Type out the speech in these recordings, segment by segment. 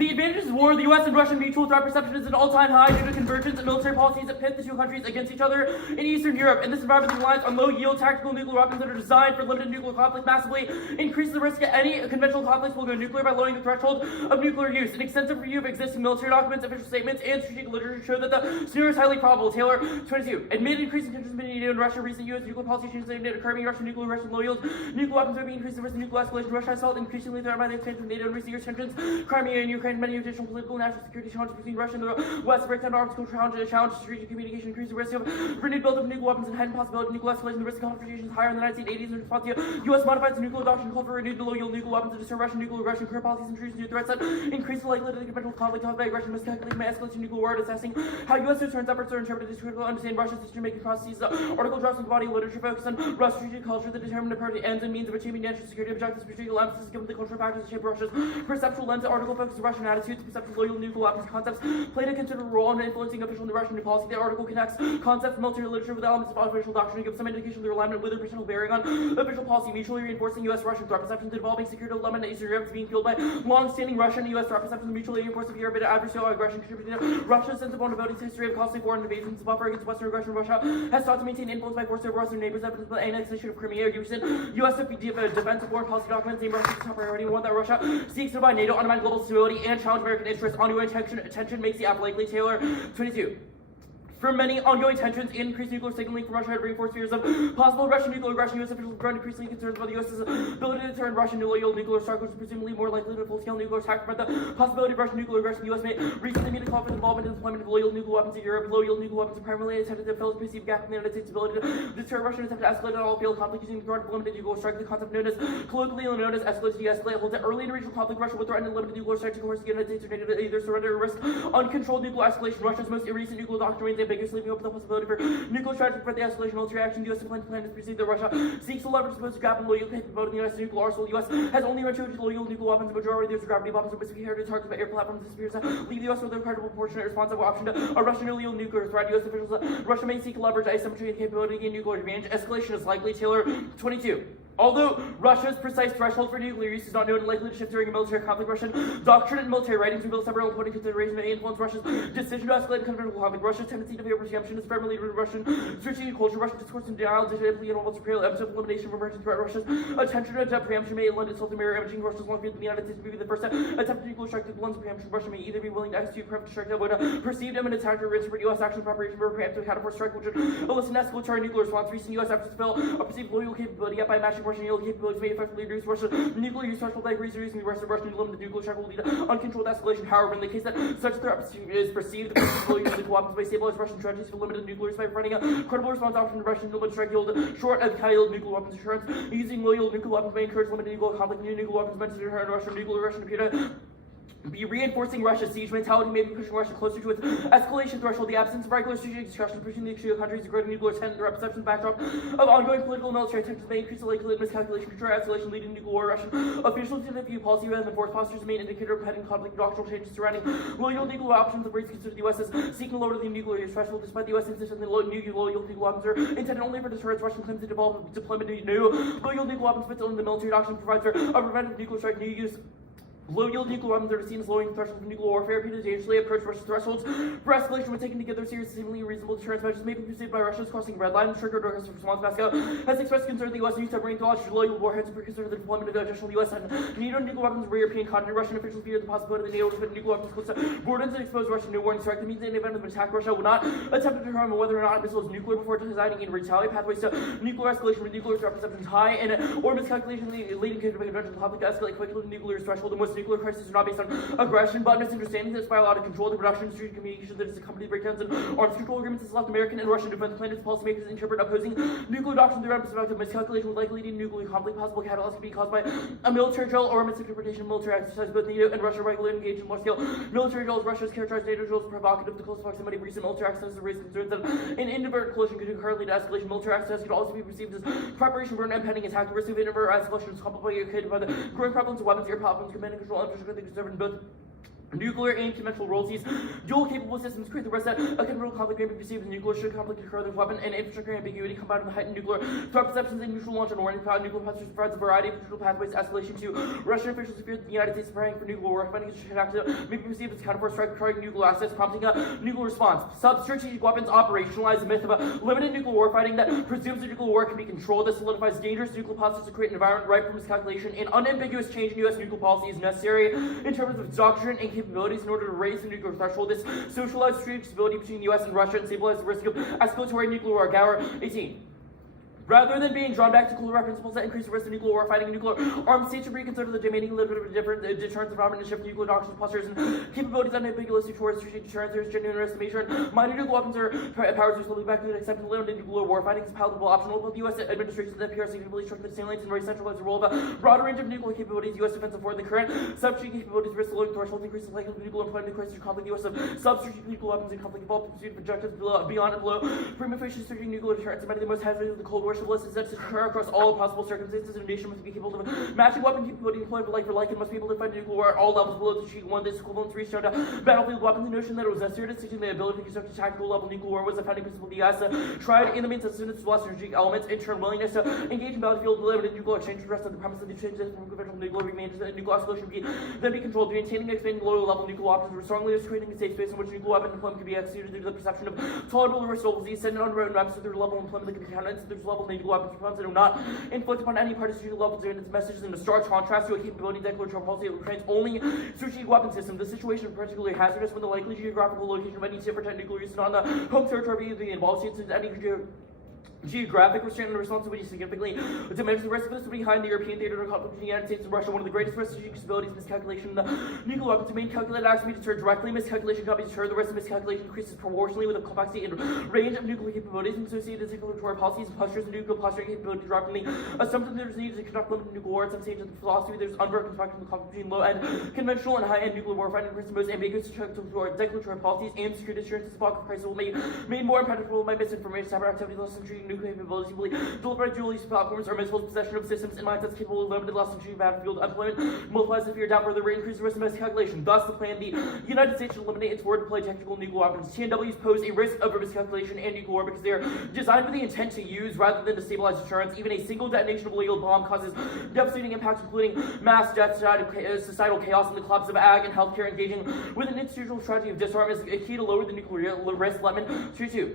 The advantages of war, the U.S. and Russian mutual threat perception is at an all-time high due to convergence and military policies that pit the two countries against each other in Eastern Europe. In this environment, the reliance on low-yield tactical nuclear weapons that are designed for limited nuclear conflict massively increases the risk that any conventional conflicts will go nuclear by lowering the threshold of nuclear use. An extensive review of existing military documents, official statements, and strategic literature show that the scenario is highly probable. Taylor, 22. Amid increasing tensions between NATO and Russia, recent U.S. nuclear policy changes aimed at curbing Russian low-yield nuclear weapons are being increased the risk of nuclear escalation. Russia has felt increasingly threatened by the expansion of NATO and recent years' tensions. Crimea and Ukraine, many additional political and national security challenges between Russia and the West, breakdown article challenge strategic communication, increase the risk of renewed buildup of nuclear weapons and heightened possibility of nuclear escalation. The risk of confrontation is higher in the 1980s in response to U.S. modified the nuclear adoption called for renewed low-yield nuclear weapons to deter Russian current policies and introduce new threats that increase the likelihood of the conventional conflict caused by aggression, miscalculating may escalate to nuclear war. Assessing how U.S. deterrence efforts are interpreted is critical to understand Russia's decision-making processes. The article drops into the body of literature focused on Russia's strategic culture that determine the ends and means of achieving national security objectives. Strategic emphasis given the cultural factors that shape Russia's perceptual lens. The article focuses Russian attitudes, perception of low-yield nuclear weapons concepts played a considerable role in influencing official Russian policy. The article connects concepts of military literature with elements of official doctrine and gives some indication of their alignment with their potential bearing on official policy, mutually reinforcing U.S.-Russian threat perceptions. The developing security dilemma in Eastern Europe is being fueled by long-standing Russian and U.S. threat perceptions, mutually reinforcing fear of adversarial aggression, contributing to Russia's sense of vulnerability, history of costly foreign invasions, the buffer against Western aggression. Russia has sought to maintain influence by force over Western neighbors, evidence of the annexation of Crimea. Recent U.S. defense and foreign policy documents named Russia's top priority. One that Russia seeks to provide NATO, undermine global stability, and challenge American interests. Ongoing tension makes the app likely. Taylor, 22. For many ongoing tensions and increased nuclear signaling from Russia had reinforced fears of possible Russian nuclear aggression. U.S. officials have grown increasingly concerned about the U.S.'s ability to turn Russian low-yield nuclear struggles, presumably more likely to full-scale nuclear attack. But the possibility of Russian nuclear aggression, the U.S. may recently made a call for the involvement in the deployment of low-yield nuclear weapons in Europe. Low-yield nuclear weapons are primarily intended to fill a perceived gap in the United States' ability to deter Russian attempt to escalate an all-field conflict using the threat of limited nuclear strike. The concept colloquially known as escalate to de-escalate holds that early in regional conflict, Russia would threaten a limited nuclear strike to coerce the United States or NATO to either surrender or risk uncontrolled nuclear escalation. Russia's most recent nuclear doctrine remains ambiguous, leaving open the possibility for nuclear strategy to prevent the escalation of military action. The U.S. plan is perceived that Russia seeks to leverage the most gap in low-yield capability in the U.S. nuclear arsenal. The U.S. has only retreated low-yield nuclear weapons. The majority of their gravity bombs are miscarried targets by air platforms. This appears to leave the U.S. with a credible proportionate responsive option to a Russian low-yield nuclear threat. U.S. officials Russia may seek to leverage asymmetry and capability to gain nuclear advantage. Escalation is likely. Taylor, 22. Although Russia's precise threshold for nuclear use is not known and likely to shift during a military conflict, Russian doctrine and military writings reveal several important considerations that may influence Russia's decision to escalate conventional conflict. Russia's tendency to favor preemption is firmly rooted in Russian strategic culture. Russian discourse and denial definitively involves imperial emphasis of elimination of emerging threat. Russia's attention to preemption may lend itself to mirror imaging Russia's long view of the United States may be the first attempt to nuclear strike through the lens of preemption. Russia may either be willing to execute preemptive strike to avoid a perceived imminent attack or interpret U.S. action preparation for a preemptive counterforce strike, which would elicit an escalatory nuclear response. Recent U.S. efforts to fill a perceived loyal capability yet by matching Russian yield capabilities may effectively reduce Russia's nuclear use threshold by reducing the rest of Russian limited nuclear strike will lead to uncontrolled escalation. However, in the case that such a threat is perceived, the low-use nuclear weapons may stabilize Russian strategies for limited nuclear use by providing a credible response option to Russian limited strike yield short of high-yield nuclear weapons assurance. Using low-yield nuclear weapons may encourage limited nuclear conflict. New nuclear weapons meant to deter Russian appear to be reinforcing Russia's siege mentality, may be pushing Russia closer to its escalation threshold. The absence of regular strategic discussions between the two countries, including nuclear intent, the perception backdrop of ongoing political and military tensions may increase the likelihood of miscalculation, control escalation, leading to nuclear war. Russian officials tend to view policy rather than force postures, main indicator of pending conflict. Doctrinal changes surrounding low-yield nuclear options have raised consider the U.S. as seeking to lower the nuclear use threshold, despite the U.S. insisting that low-yield nuclear weapons are intended only for deterrence. Russian claims to develop deployment of new low-yield nuclear weapons fits under the military doctrine provides for a preventive nuclear strike. New use low-yield nuclear weapons are seen as lowering the threshold of nuclear warfare. Appear to dangerously approach Russia's thresholds for escalation when taken together. Serious, seemingly reasonable deterrence measures may be perceived by Russia as crossing red lines. Triggered or response. Moscow has expressed concern that the U.S. used submarine launch low-yield warheads and precursor to the deployment of additional U.S. and NATO nuclear weapons over European continent. Russian officials fear the possibility that NATO will put nuclear weapons close to borders and expose Russia to new warning strike. That means in the event of an attack, Russia will not attempt to determine whether or not a missile is nuclear before deciding in retaliate. Pathways to nuclear escalation with nuclear threat perceptions high and or miscalculation leading to conventional conflict to escalate quickly to the nuclear threshold. And most nuclear crises are not based on aggression, but misunderstanding that spiral out of control. The production of strategic communication that is accompanied breakdowns and arms control agreements is left American and Russian defense planners, policymakers interpret opposing nuclear doctrine through perspective. Miscalculation would likely lead to nuclear conflict. Possible catalyst could be caused by a military drill or a misinterpretation of military exercise. Both NATO and Russia regularly engage in large-scale military drills. Russia has characterized NATO drills as provocative. The close proximity of recent military exercises raised concerns that an inadvertent collision could occur lead to escalation. Military exercise could also be perceived as preparation for an impending attack. The risk of inadvertent escalation is complicated by the growing prevalence of weapons, air platforms, command and control infrastructure that conserve in both Nuclear and conventional royalties, dual capable systems create the risk that a conventional conflict may be perceived as nuclear should conflict occur with weapon and infrastructure ambiguity combined with heightened nuclear threat perceptions and neutral launch and warning power. Nuclear posture provides a variety of potential pathways escalation to Russian officials fear that the United States is preparing for nuclear war. Finding may be perceived as counterforce strike targeting nuclear assets, prompting a nuclear response. Sub-strategic weapons operationalize the myth of a limited nuclear war fighting that presumes that nuclear war can be controlled. This solidifies dangerous nuclear postures to create an environment ripe for miscalculation. An unambiguous change in U.S. nuclear policy is necessary in terms of doctrine and capabilities in order to raise the nuclear threshold. This socialized strategic stability between the U.S. and Russia and stabilize the risk of escalatory nuclear war. Gower, 18. Rather than being drawn back to cooler principles that increase the risk of nuclear war fighting, nuclear armed states should reconsider the demanding a little bit of a different deterrence environment and shift nuclear doctrines, postures, and capabilities unambiguously towards strategic deterrence. There is genuine estimation. Minor nuclear weapons are powers are slowly back to accepting limited nuclear war fighting is palatable optional. Both the U.S. administration and the PRC significantly structured the salience and very centralized the role of a broader range of nuclear capabilities. U.S. defensive forward the current substrategic capabilities risk the loading threshold increase the likelihood of nuclear employment crisis conflict. The U.S. of substrategic nuclear weapons and conflict involved pursuit of objectives beyond and below prima facie strategic nuclear deterrence. Many of the most hazardous of the Cold War list is that to occur across all possible circumstances, and a nation must be capable of matching weapon capability employed like for like and must be able to fight nuclear war at all levels below the achieve one. This equivalent to reach down to battlefield weapons. The notion that it was necessary to teaching the ability to conduct a tactical level nuclear war was the founding principle of the U.S. Tried in the means of its strategic elements, in turn willingness to engage in battlefield limited nuclear exchange rest on the premise that the exchanges from conventional nuclear remains that nuclear escalation then be controlled. Maintaining and expanding lower level nuclear options were strongly creating a safe space in which nuclear weapon deployment could be executed due to the perception of tolerable risk levels. These send on roadmaps to their level of employment that can be counted. There's level of nuclear weapons response that do not inflict upon any party strategic level during its messages in a stark contrast to a capability declaration policy that trains only strategic weapon system. The situation is particularly hazardous when the likely geographical location of any different nuclear use is on the home territory of the involved states and any geographic restraint and responsibility significantly diminish the risk of this behind the European theater of conflict between the United States and Russia. One of the greatest risks of stability is miscalculation. The nuclear weapons domain calculated acts can be deterred directly. Miscalculation cannot be deterred. The risk of miscalculation increases proportionally with the complexity and range of nuclear capabilities and associated declaratory policies and postures and nuclear posturing capability directly. Assumption that there's needed to conduct limited nuclear war at some stage of the philosophy. There's unbroken spectrum of the conflict between low-end conventional and high-end nuclear war fighting. The most ambiguous declaratory policies and security assurances block of crisis will be made more impenetrable by misinformation, cyber activity, less than treating nuclear capabilities. Deliberate dual use platforms are misplaced possession of systems and mindsets capable of limited loss of battlefield employment, multiplies the fear, doubt, further increase the risk of miscalculation. Thus, the plan, the United States should eliminate its forward deploy tactical nuclear weapons. TNWs pose a risk of miscalculation and nuclear war because they are designed with the intent to use rather than to stabilize deterrence. Even a single detonation of a lethal bomb causes devastating impacts, including mass death, societal chaos, and the collapse of ag and healthcare. Engaging with an institutional strategy of disarm is a key to lower the nuclear risk. Lemon 2-2.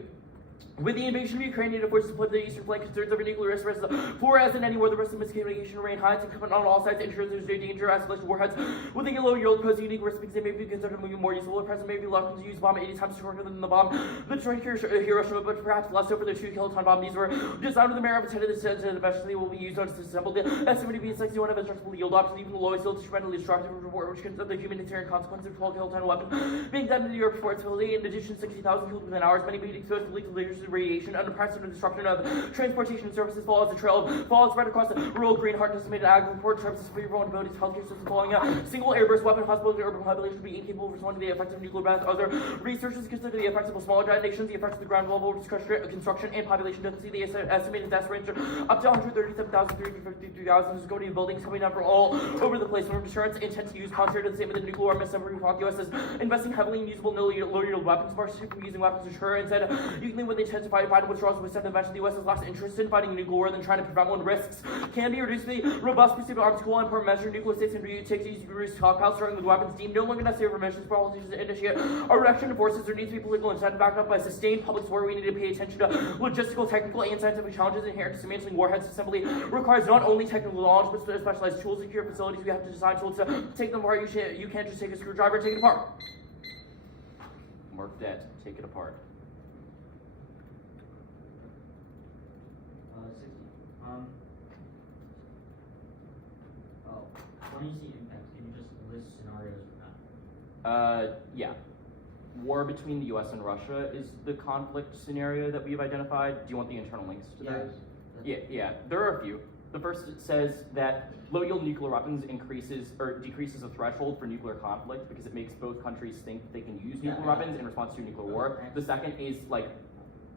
With the invasion of Ukraine, NATO forces deployed to the eastern flank, concerns over nuclear risk for as in anywhere the risk of miscommunication remain high. It's incumbent on all sides to ensure there's no danger escalation warheads with a low yield pose a unique risk because they may be considered moving more useful. The president may be reluctant to use bomb 80 times stronger than the bomb that destroyed Hiroshima, but perhaps less so for the 2 kiloton bomb. These were designed with the merit of intended that eventually will be used on disassembled. Estimated to be 61 of indestructible yield options, even the lowest yield instrumentally destructive report, which considers the humanitarian consequences of 12 kiloton weapon being done to the Europe before its facility. In addition, 60,000 killed within hours, many being exposed to lethal radiation under unprecedented disruption of transportation services follows a trail of falls spread across the rural green heart estimated ag report services for vulnerabilities of healthcare systems following a single airburst weapon hospitals and urban population would be incapable of responding to the effects of nuclear blast. Other researchers consider the effects of smaller detonations, the effects of the ground level construction and population density. The estimated death range up to 137,353,000 is going to be buildings coming down from all over the place. From deterrence intent to use contrary to the statement that nuclear armaments never the U.S. is investing heavily in usable low yield weapons, more from using weapons to deter. Instead, usually when they tend to fight withdrawals with some eventually the U.S. is less interested in fighting nuclear war than trying to prevent one. Risks can be reduced with the robust pursuit of arms control and important measure. Nuclear states can take these degrees stockpiles starting with weapons deemed no longer necessary for missions. Politicians to initiate a reduction of forces. There needs to be political incentive backed up by sustained public support. We need to pay attention to logistical, technical, and scientific challenges inherent to dismantling warheads. Assembly requires not only technical knowledge but specialized tools. Secure facilities. We have to design tools to take them apart. You can't just take a screwdriver and take it apart. Mark that. Take it apart. 60. When you see impact, can you just list scenarios for that? Yeah. War between the U.S. and Russia is the conflict scenario that we've identified. Do you want the internal links to those? Yeah. There are a few. The first says that low-yield nuclear weapons decreases the threshold for nuclear conflict because it makes both countries think they can use nuclear weapons in response to a nuclear war. The second is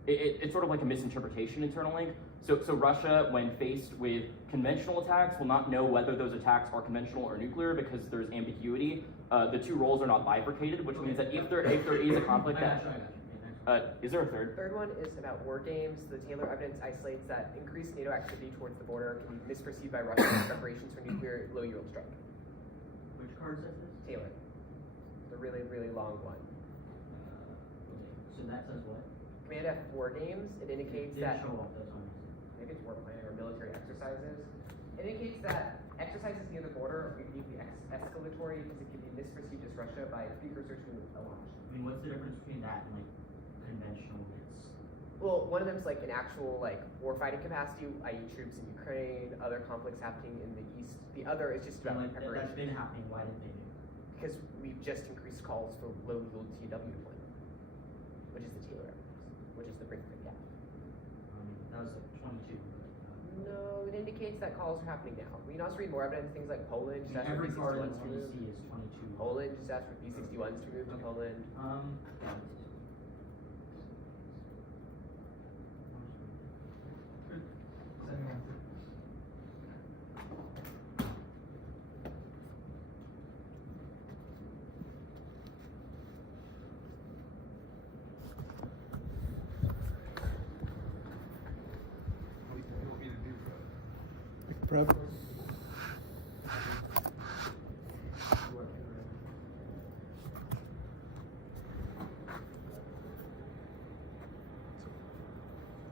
it's sort of like a misinterpretation internally. So Russia, when faced with conventional attacks, will not know whether those attacks are conventional or nuclear because there's ambiguity. The two roles are not bifurcated, which means that if there is a conflict that... is there a third? Third one is about war games. The Taylor evidence isolates that increased NATO activity towards the border can be misperceived by Russia as preparations for nuclear low-yield strike. Which card says this? Taylor. The really, really long one. So that says what? Command F war games, it indicates It that, didn't show up, that's what I'm saying. maybe it's war planning or military exercises. It indicates that exercises near the border are uniquely escalatory because it can be misperceived as Russia by precursor to a launch. I mean, what's the difference between that and like conventional hits? Well, one of them's like an actual like warfighting capacity, i.e. troops in Ukraine, other conflicts happening in the east. The other is just about Like, preparation. that's been happening, why didn't they do it? Because we've just increased calls for low-yield TW deployment, which is the Taylor evidence, which is the Brinkman gap. That was like 22. No, it indicates that calls are happening now. We can also read more evidence, things like Poland just asked for Every card in B-61s to move. 20C is 22. Poland just asked for B-61s to move to Poland. Yeah. Prep.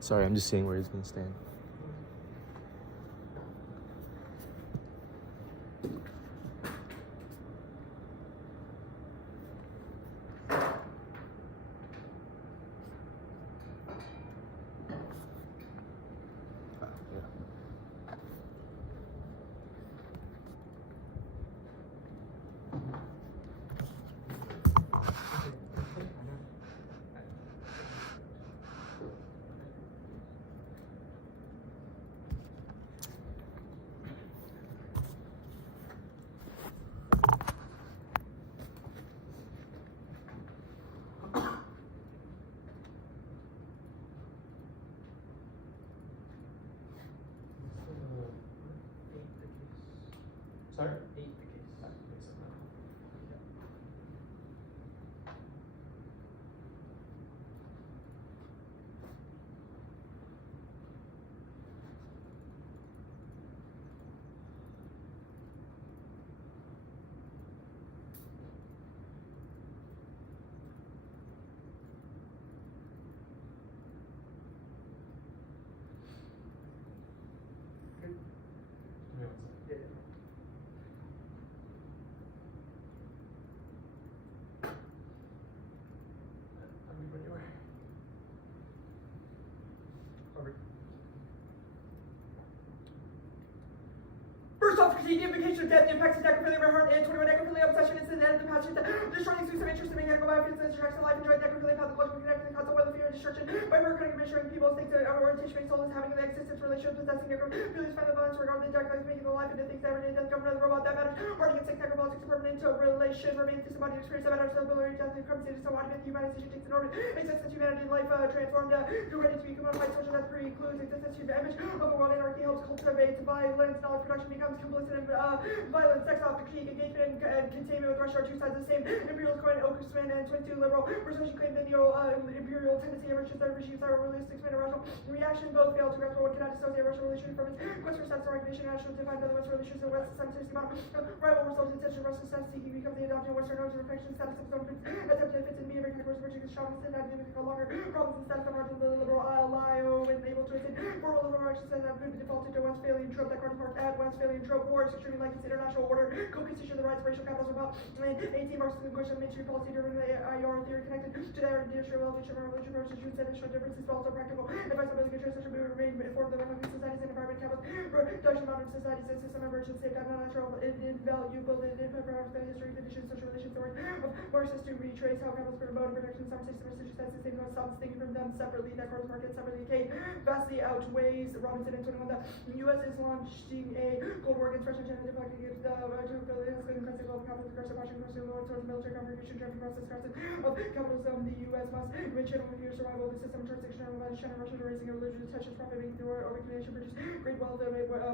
Sorry, I'm just seeing where he's gonna stand. Sorry? First off, the implication of death, impacts, necrophilia, heart, and 21 necrophilia, obsession, incident, and the passion, destroying exclusive interest in mechanical biofeeds, destruction of life, enjoyed necrophilia, pathological connected, cause of weather, fear, and destruction, by mercury, administering people's things, orientation, soul is having an existence, relationship, possessing necrophilia, find the balance, regarding the dark life, making the life into things, every day, death, government, robot, that matters, party, and sex, necropolitics, permanent, relation, remains, disembodied experience, that matters, ability, death, incredible, disembodiment, humanization, takes an orbit, existence, humanity, life, transformed, you're ready to be commodified, social death, precludes, existence, image of a world anarchy, helps cultivate violence, knowledge production becomes complicit in violence, sex off, critique, engagement, and containment with Russia are two sides of the same imperialist coin, Oaksman, and 22 liberal, persuasion claim video, imperial tendency, enriches that regimes are released, expand rational reaction, both fail to grasp one cannot dissociate Russian relations from its quest for status and recognition, national defined by the Western relations of West, simultaneously amount rival results in tension, Russian status seeking becomes the adoption of Western norms and reflection status of its own attempt to fit in being every category of virtue, chauvinist, and academic, no longer problems and status of Russian liberal ally, and able to attend for all of our actions that have been defaulted to Westphalian trope that cards marked at Westphalian trope war is extremely like its international order, co-constitution of the rights of racial capitalism about 18 marks in the question of military policy during the IR theory connected to the industrial revolution versus June 7 showing differences but also practical advice on basic transition movement remain informed of the economic societies and environment capital production modern societies and system emergence same time not natural invaluable and invaluable history conditions social relations stories of Marxists to retrace how capitalists promote production some system research that's the same stops thinking from them separately that cards market separately Kate vastly outweighs Robinson and 21 the US is launching a Cold War against Russia agenda to give the global capitalist aggressive Washington towards military contribution driven process of capitalism. The U.S. must remain channel with survival of the system, jurisdiction, and China, Russia, raising a religious touches, profit making through overcommunication, produce great wealth.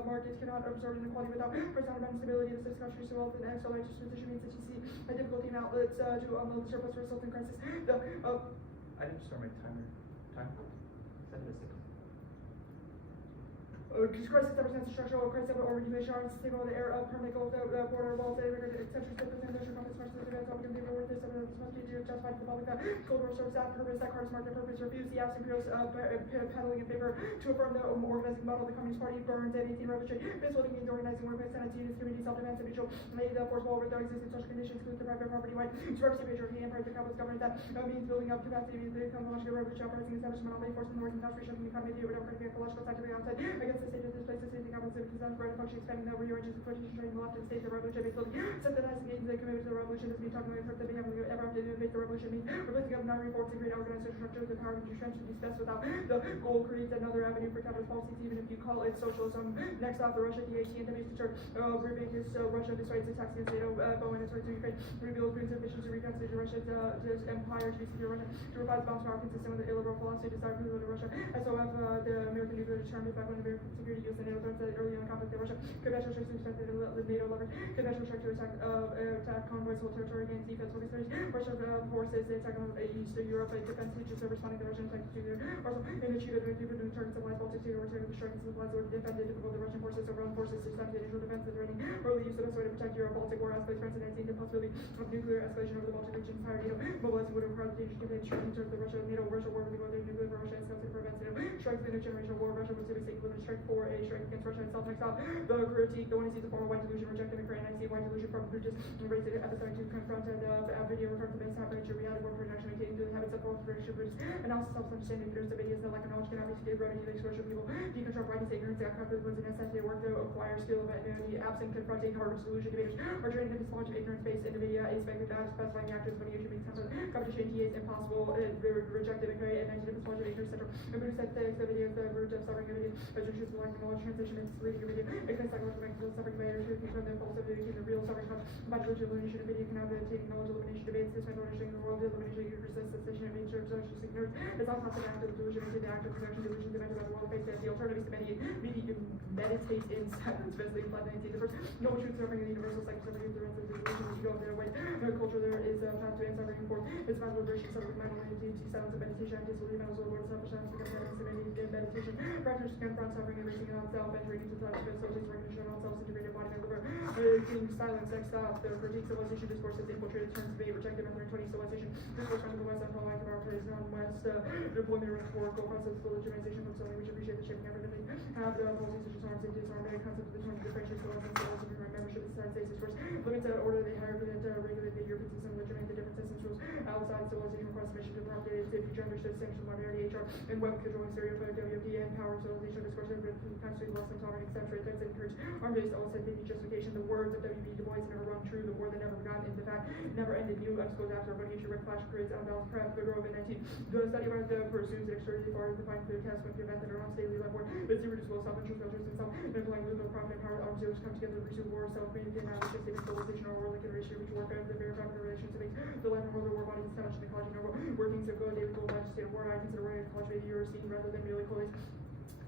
Markets cannot absorb inequality without horizontal stability. This country's wealth and excellent position means that you see a difficulty in outlets to unload the surplus for resulting crisis. I didn't start my timer. Time? 7 to 6. Crisis that presents a structural crisis of overcommunication, signal the air of permanent goals, border walls, exceptions that present industrial companies, much of the events, open the worth this must be justified to the public that Cold War serves that purpose, that cars market purpose, refuse the absent imperials peddling in favor to affirm the organizing model of the Communist Party, burns and 18 revolution, building means organizing workplace, senate, units, community, self-defense, individual, made the forcible with their existing social conditions, include the private property right, supremacy, patriarchy, and private capitalist government that means building up capacity, means the technological revolution, uprising, establishment, monopoly, force in the working class, reshaping the economy, the democratic, ecological, scientific outside, against the state of this place, the state of government, civic design, right function, expanding the rearranges the quotation, trading the left and state, the revolution, based building, synthesizing gains, the commitment to the revolution, this means talking about the behavior of ever after the the revolution means replacing government reforms and great organization structure, the power of nutrition should be best without the goal creates another avenue for capitalist policies, even if you call it socialism. Next off, the Russia, DHT, and the to Rubik is Russia destroys the tax against NATO, Bowen is right to Ukraine, reveals Green's ambitions to reconstitute Russia's empire to be secure Russia, to revise bombs power consistent with the illiberal philosophy desired to to Russia. SOF, the American nuclear determined back when American security used the NATO threats early on conflict in Russia, conventional strikes to attack the NATO leverage, conventional strike to attack convoys, whole territory against defense focused Russian forces, they attack on Eastern Europe, defense features responding to Russian attacks to Russia, and achieved a deeper targets of life, Baltic Sea, returning the strikes and supplies were defended, difficult the Russian forces, so ground forces, systemic initial defense is running, early use of the best way to protect Europe, Baltic War, aspects, France, and 19, the possibility of nuclear escalation over the Baltic region, entire NATO, mobilizing would require the dangerous campaign, striking towards the Russia, NATO, Russia war, with the going nuclear for Russia, escalating to prevent NATO, strikes in a generational war, Russia would civic state limit, strike for a strike against Russia itself. Next up, the critique, the one who sees the form of white delusion, rejecting the Korean, I see white delusion from Brutus, raised it epistemic to confront the video return to base happening to reality, work for action, maintaining the habits of false British Brutus, analysis, self-understanding, leaders, the videos, no lack of knowledge cannot be today, revenue, the exposure of people, deconstruct writing, ignorance, the outcome of the necessity of work to acquire skill of anonymity, absent, confronting, hard solution, debaters, are trained in epistemology of ignorance based in the video, aspect of specifying actors, when you makes competition, TAs, impossible, rejected, and create, and negative epistemology of ignorance, etc. And Brutus said the video, the root of suffering, the video, as you choose to learn knowledge, transition, and leading your video, ignorance, psychological, mental suffering, later, to confirm the false of the real suffering, about elimination of video, can have the taking knowledge, elimination debates, this mental understanding of the world, the elimination of your cessation of nature, social ignorance, it's all constant act of delusion, into the act of projection, delusion, the mental about the world, face the alternatives to meditate in silence, basically implied 19. The first, no truth suffering in the universal cycle, suffering, the rest of the delusion, as you go their way. Their culture there is a path to end suffering for its mental liberation, suffering, mental entity, silence, and meditation, and disbelief, and also Lord, selfish, and become evidence in meditation. Practice confront suffering, and reaching on self, entering into touch, facilitates recognition on self, integrated body, and liver. Silence, next up, the critique civilization discourse has infiltrated, turns debate, rejected, 120 civilization, discourse from the West, and life of our place, non-West, deployment of rhetorical process, the legitimization from something which appreciate the shaping everything, have the policies such as arms and disarm, very concept of the term differentiate civilization, civilization, membership of the United States discourse, limits that order they hire for that regulate the European system, legitimate the different systems rules outside civilization, requires submission to property, safety, gender, distinction, minority, HR, and web controlling stereotype, WP, and power, civilization, discourse, constitute less than tolerant, etc. That's encourage arm-based, all said justification, the words of W.B. Du Bois never run true, the war that never begun, in the fact, never ended, new X goes after, but nature, red flash, creates unbalanced crap, the growth of 19. The study of the pursues extremely far, defined clear task when prevent that are on daily life work, but zero to slow self-interest, filters, and self, and applying legal profit and power, arms, zeros come together to pursue war, self-made, and analysis, civic civilization, or world, like ratio, which work out of the very fact of the relations to make the life and world of war bodies, establish the ecology, and workings of good, David Gold, state of war, I consider war, ecology, maybe you're seen rather than merely coalition.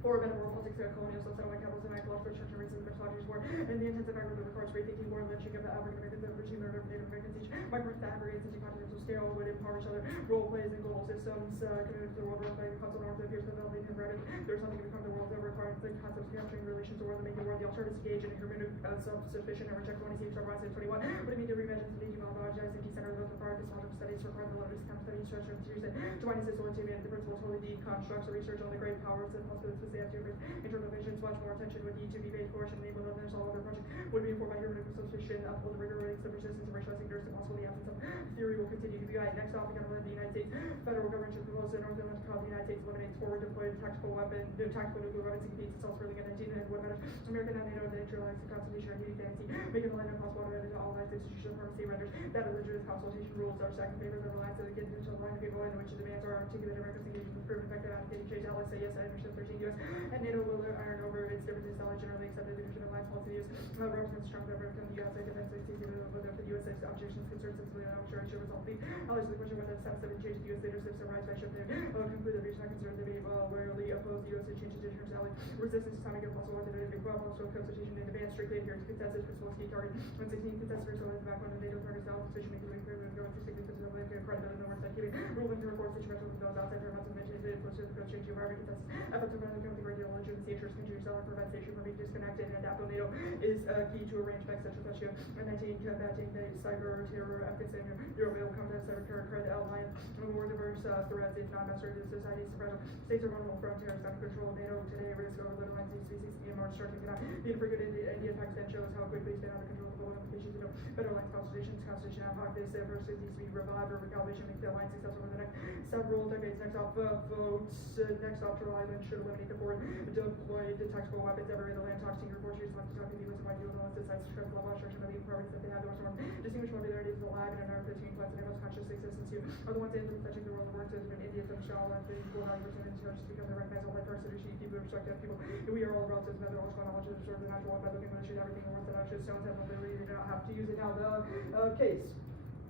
Or metaphor politics, colonial, settlement, capitalism, ecological structure, racism, methodologies, war, and the intensive agriculture that requires great thinking, war, and lynching of the African Americans, the regime of Native Americans, each micro aggregates into continental scale would empower each other, role plays in global systems, committed to the world, role play, constant norms that appears to develop and rhetoric. There's something to become the world that requires the concepts of capturing relations to world and making the world the alternatives to gauge and increment of self-sufficient and reject 20 seems to rise in 21. What it mean to reimagine the demonologize and decenter the prior epistemological studies require the letters come studies structure and series and to find this solitude and the principle totally deconstructs the research on the great powers and possibilities they have to internal visions, much more attention would need to be paid coercion, enablement, and all other projects would be informed by human Association uphold the rigor rates of resistance and racializing ignorance and possible the absence of theory will continue to be guided. Next off, the government of the United States, federal government should propose the North Atlantic Call of the United States eliminates forward deployed tactical nuclear weapons and competes itself for the 19 and 1 minute. American and NATO neutralize the Constitution and unity fantasy, making the land impossible to all life institutions of permanency renders that religious consultation rules are second favor of the alliance of the kids to line of people in which the demands are articulated America's engagement with proven effective advocating change. Allies say yes, I understand 13 US and NATO will iron over its differences. Allies generally accept the leadership of alliance policy use. Represents strong government from the US defense whether the US objections concerns sensibility and I'm sure I should resolve the allies the question whether steps have been changed. US leadership summarized by Shaikh conclude that we should not consider the warily oppose the US to change the terms allies resistance to time against possible wanted to make also consultation in advance strictly adhere to consensus principles key target when 16 consensus principles the backbone of NATO targets now decision making going through and going to stick with the credibility in the works that keeping ruling to record situations with those outside their amounts of mention is closer to the change environment consensus efforts to prevent the great deal of legitimacy interest continue to prevent station from being disconnected and adapt NATO is key to arrange back central issue and 19 combating the cyber terror efforts in European context cyber terror credit outline more diverse threats if not mastered in society fragile states are vulnerable from terrorist out of control NATO today risk over little species in March starting cannot be infrequent India Pakistan shows how quickly it's been out of control global implications of federal alliance constitution ad hoc this versus needs to be revived or recalibration make the alliance successful over the next several decades next off votes next off Turtle Island should eliminate the forward deployed tactical weapons everywhere the land toxin reports use like to talk to the US and why deal with the sites describe the level of destruction of the priorities that they have the most distinguished modularities alive and our 15 plants and their most conscious existence you are the ones in touching the world of work to in India from Shaw and the equal value percent in terms because they recognize all life force that people respect people we are all relatives methodological knowledge of the natural one by looking at the everything worth that actually stones have ability to not have to use it now the case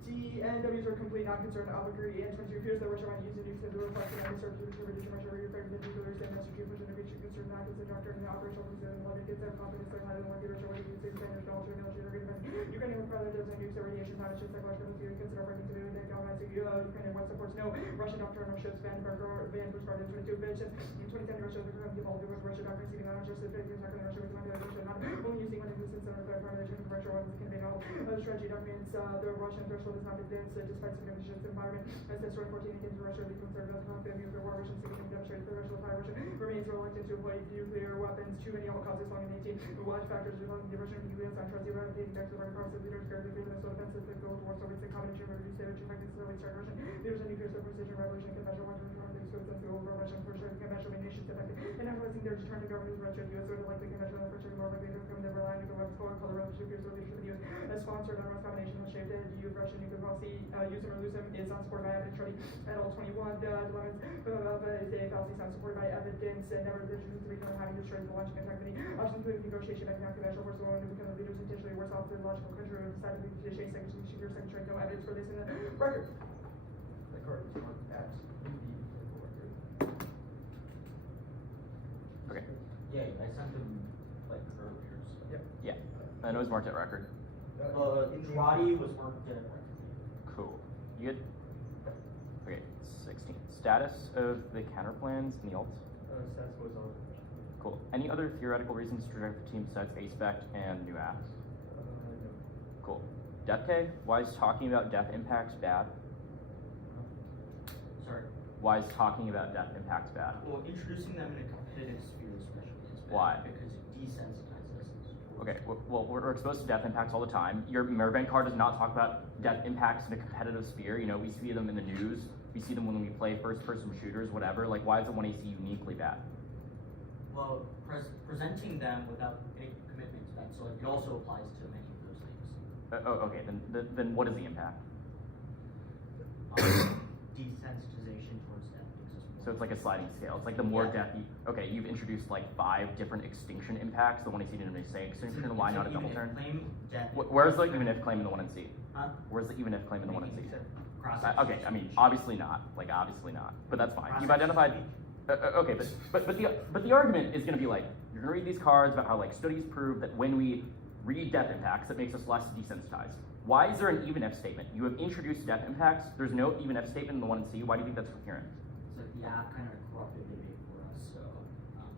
DNWs are complete, not concerned. Albuquerque and 22 fears that Russia might use the nukes to reflect the United States to reduce Russia reaffirmed the nuclear stand master chief which indicates concerned not concerned doctor and the operational concern one that gets their confidence that highly more Russia what you can say standards knowledge and military agreement. Ukraine with further does nukes and radiation not just psychological theory consider breaking to do that galvanizing Ukraine and what supports no Russian doctrinal ships banned for started 22 bitches in 2010 Russia the current default with Russia doctrine seeking not just the fake attacking Russia with Russia not only using one existence and third part of the Russia one can be all strategy documents the Russian threshold is not advanced despite significant environment as since 2014 against Russia the conservative conflict of nuclear war Russian seeking demonstrated the Russian Russia remains reluctant to employ nuclear weapons to any all causes long in 18 watch factors resulting in the Russian nuclear sign trust eradicating back to the process leaders carry the missile defenses that go towards Soviets and combination of reduced damage effective Soviet start Russian leaders and nuclear precision revolution conventional one to return the Soviets and the overall Russian for sure conventional nations effective and analyzing their return to government Russia the US or the likely conventional for sure more likely to become the relying on the web called the revolution fears the leadership of the US as sponsored on combination of shaped the EU Russian nuclear policy use them or lose them is unsupported by evidence study at all 21 dilemmas is a fallacy unsupported by evidence and never the truth to become having destroyed the launching attack many options including negotiation and conventional force alone to become the leaders intentionally worse off than logical country or decided to chase second trade no evidence for this in the record. The court is marked at record. Okay. Yeah, I sent them like earlier. So. Yep. Yeah. I know it's marked at record. Karate was marked at Cool. You good? Okay, 16. Status of the counterplans in the alt? Status was on. Cool. Any other theoretical reasons to reject the team besides A-Spec and new apps? No. Cool. Death K, why is talking about death impacts bad? Sorry. Why is talking about death impacts bad? Well, introducing them in a competitive sphere especially is bad. Why? Because it desensitizes us. Okay, well, we're exposed to death impacts all the time. Your Mervent card does not talk about death impacts in a competitive sphere. You know, we see them in the news. We see them when we play first-person shooters, whatever. Like, why is the 1AC uniquely bad? Well, presenting them without any commitment to that, so it also applies to many of those things. Okay, then what is the impact? Desensitization towards death makes us more. So it's like a sliding scale. It's like the more Yeah. death okay, you've introduced like 5 different extinction impacts. The 1AC didn't really say extinction. It's Why an not a double even if turn? claim, death Where's the even if claim in the 1NC? Huh? Where's the even if claim in the 1NC? Okay, I mean, obviously not. Like, obviously not. But that's fine. You've identified. Okay, but the argument is going to be like, you're going to read these cards about how like studies prove that when we read death impacts, it makes us less desensitized. Why is there an even if statement? You have introduced death impacts. There's no even if statement in the 1NC. Why do you think that's coherent? So yeah, kind of corrupted debate for us. So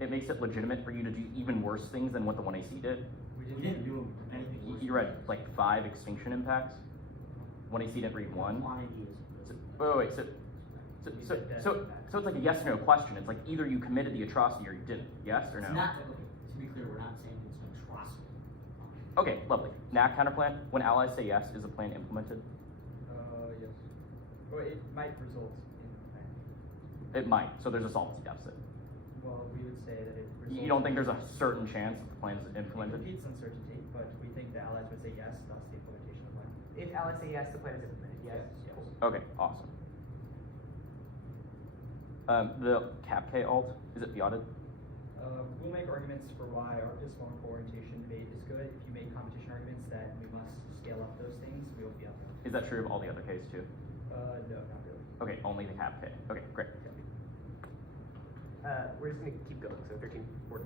It makes it legitimate for you to do even worse things than what the 1AC did. we didn't do anything worse. You read like 5 extinction impacts. 1AC didn't read 1. Quantity is. Wait. So it's like a yes or no question. It's like either you committed the atrocity or you didn't. Yes or no? It's not, okay, to be clear, we're not saying it's an atrocity. Okay, lovely. NAC counterplan. When allies say yes, is the plan implemented? Yes. Or it might result in panic. It might. So there's a solvency deficit. Well, we would say that it results. You don't think there's a certain chance that the plan is It implemented? repeats uncertainty, but we think the allies would say yes, thus the implementation of the plan. If allies say yes, the plan is implemented. Yes. Yes. Okay, awesome. The CapK alt, is it fiated? We'll make arguments for why our historical orientation debate is good. If you make competition arguments that we must scale up those things, we will be up them. Is that true of all the other Ks too? No, not really. Okay, only the CapK. Okay, great. We're just gonna keep going. So 13, 14.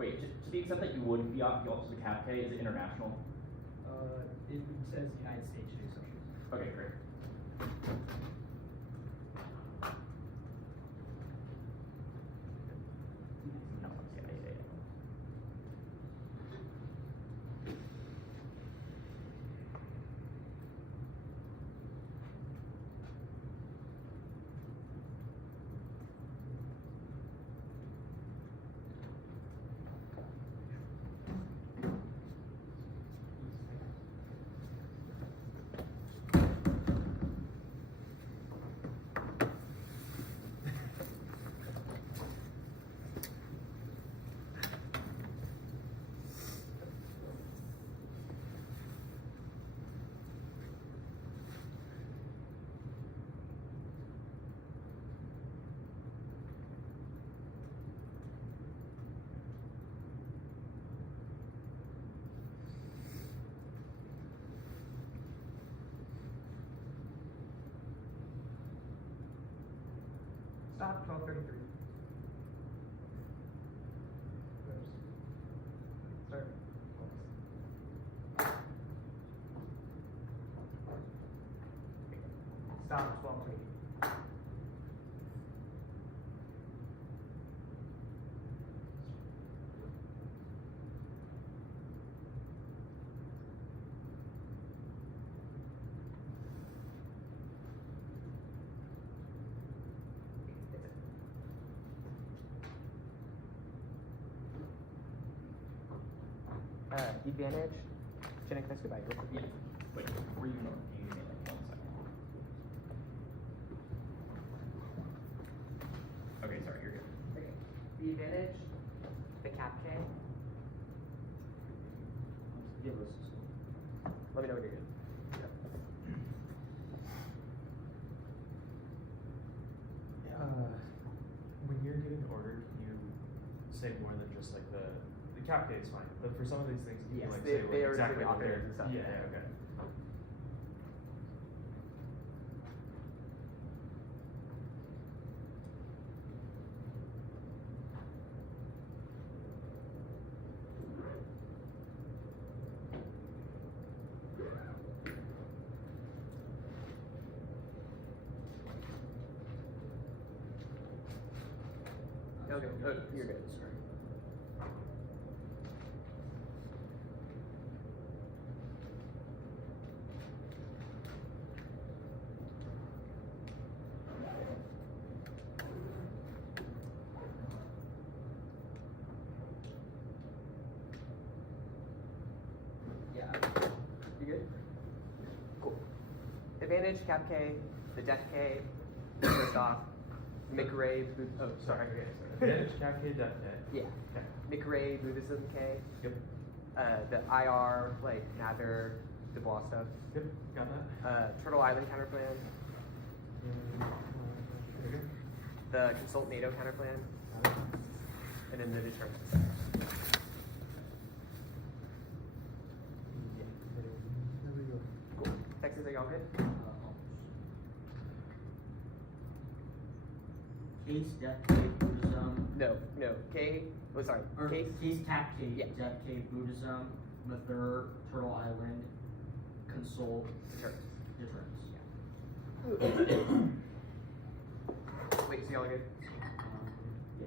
Wait, to the extent that you would fiat the alt to the CapK, is it international? It says United States to do so. Okay, great. No, yeah. Stop. 12:33. Start. Stop. 12:20. Advantage. Shaikh, can I goodbye real quick? Yeah. Wait, were you not? You give me like 1 second. Okay, sorry, you're good. Okay. The advantage, the cap K. Give us. Let me know when you're good. When you're giving the order, can you say more than just like the cap K is fine, but for some of these things, you Yes, can like they- say they like are exactly doing what they're. operators and stuff. Yeah, okay. Okay. Oh, you're good. Sorry. Yeah. You good? Cool. Advantage, cap K, the death K, first off, McRae, oh, sorry. Advantage, cap K, death K. Yeah. Okay. McRae, Buddhism K, Yep. the IR, like Nather, Dubois stuff, Yep. Got that. Turtle Island counterplan, Very good. the Consult NATO counterplan, Got it. and then the deterrence. Cool. Texas, are y'all good? Case, death, cave, Buddhism. No. K, oh sorry, Or case, case, tap cave, Yeah. death cave, Buddhism, Mather, Turtle Island, console, deterrence. deterrence. Wait, so y'all are good? Yeah.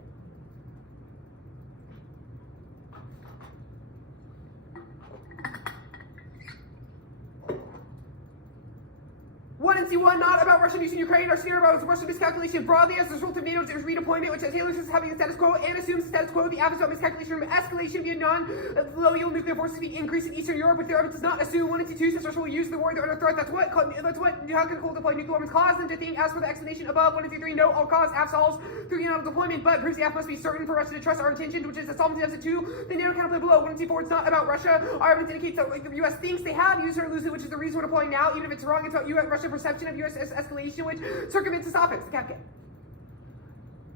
What is 1C1, not about Russian use in Ukraine. Our scenario about Russian miscalculation broadly as a result of NATO's redeployment, which Taylor says having the status quo and assumes the status quo. The app is about miscalculation from escalation via non-low-yield nuclear forces being increased in Eastern Europe, but the argument does not assume 1C2 says Russia will use the war they're under threat. That's what how can cold deploy nuclear weapons cause them to think. As for the explanation above, 1C3, no, all cause app solves through unilateral deployment, but proves the app must be certain for Russia to trust our intention, which is a solvency deficit 2. The NATO counterplay below. 1C4, it's not about Russia. Our evidence indicates that the U.S. thinks they have used it or lose it, which is the reason we're deploying now. Even if it's wrong, it's about Russia perception of U.S. escalation, which circumvents this offense. The cap.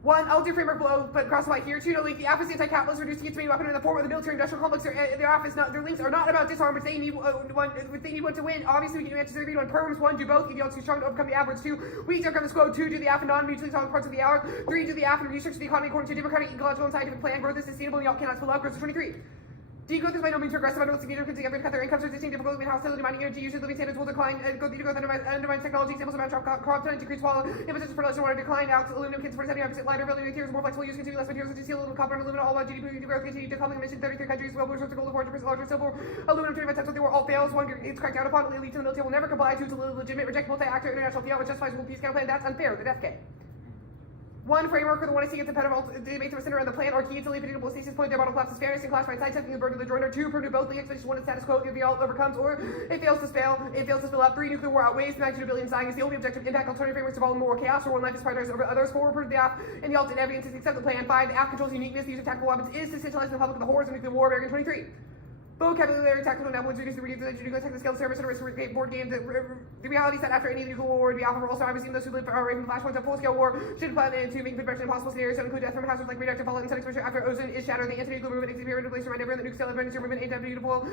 One, I'll do framework below, but cross the line here. Two, no link. The app is anti-capitalist, reducing its main weapon in the form of the military-industrial complex. Their app is not. Their links are not about disarm, but they need one. They need one to win. Obviously, we can answer the one. Perms. One, do both. Ideal too strong to overcome the average. Two, weak to overcome the squad. Two, do the app and non-mutually solid parts of the hour. Three, do the app and research the economy according to a democratic, ecological, and scientific plan. Growth is sustainable, and y'all cannot pull out. Growth is 23. Degrowth is by no means regressive. Under significant to cut their incomes, resisting difficulty in household mining energy usage, living standards will decline. Degrowth undermines technology. Examples of amount crop tonnage decrease while emphasis production water decline. Aluminum kits 49% lighter, building materials more flexible, using less materials such as steel, aluminum, copper, and aluminum. All while GDP growth continue decoupling emission 33 countries. Well, we're supposed to gold 400% larger silver. Aluminum 25 times what they were. All fails. One, it's cracked out upon. Elite to the military will never comply to. It's a legitimate, reject multi-actor international fiat which justifies world peace count plan. That's unfair. The death K. One, framework for the 1C gets a pedal debates that were centered around the plan or key to leave predictable stasis point. Their model collapses fairness and clash by sidestepping the burden of the joiner. Two, prove both the expedition one and status quo if the all overcomes or it fails to fail. It fails to fill up. Three, nuclear war outweighs the magnitude of billion dying is the only objective. Impact alternative frameworks involve more chaos or one life is prioritized over others. Four, prove the app and the alternate evidence is accept the plan. Five, the app controls uniqueness. The use of tactical weapons is to centralize the public of the horrors of nuclear war. American 23. Vocabulary tactical networks reduce the nuclear technical skill service and risk board games. The reality is that after any nuclear war would be awful for all survivors, even those who live away from the flashpoints of full-scale war should plan to make prevention impossible scenarios that include death from hazards like radioactive fallout and sun exposure after ozone is shattered. The anti-nuclear movement is a place to remind everyone that nuclear adventure movement ain't inevitable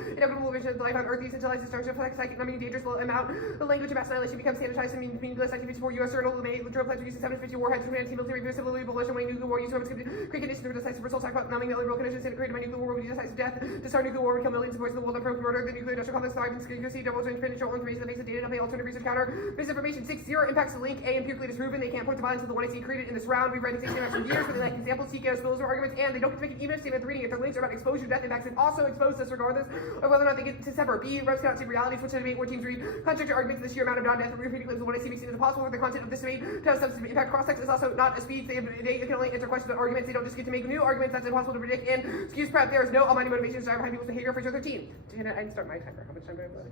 vision of the life on Earth. Decentralized destruction of psychic numbing dangerous amount. The language of mass annihilation becomes sanitized and meaningless. 1954 U.S. journal drill plants reduced to 750 warheads between anti-military reviews civilly abolition when nuclear war use weapons could create conditions for decisive results. Talk about numbing the real conditions created by nuclear war would be decisive death. To start nuclear war would kill millions of voices in the world. Murder, the nuclear industrial complex, thrive, conspiracy, double joint, financial information that makes the data pay alternative research counter. Misinformation 6, 0 impacts the link. A empirically disproven. They can't point to violence of the 1AC created in this round. We've read these examples for years, but they like examples, TKO, spills, or arguments, and they don't get to make it even if statement of reading it. Their links are about exposure, death impacts, and also expose us regardless of whether or not they get to sever. B, reps cannot see realities, which debate where teams read contradictory arguments of the sheer amount of non-death and repeating claims of 1AC makes it impossible for the content of this debate to have substantive impact. Cross-text is also not a speed. They can only answer questions about arguments. They don't just get to make new arguments. That's impossible to predict. And excuse prep, there is no almighty motivation to drive behind people's behavior for 13. I didn't start my timer. How much time do I have left?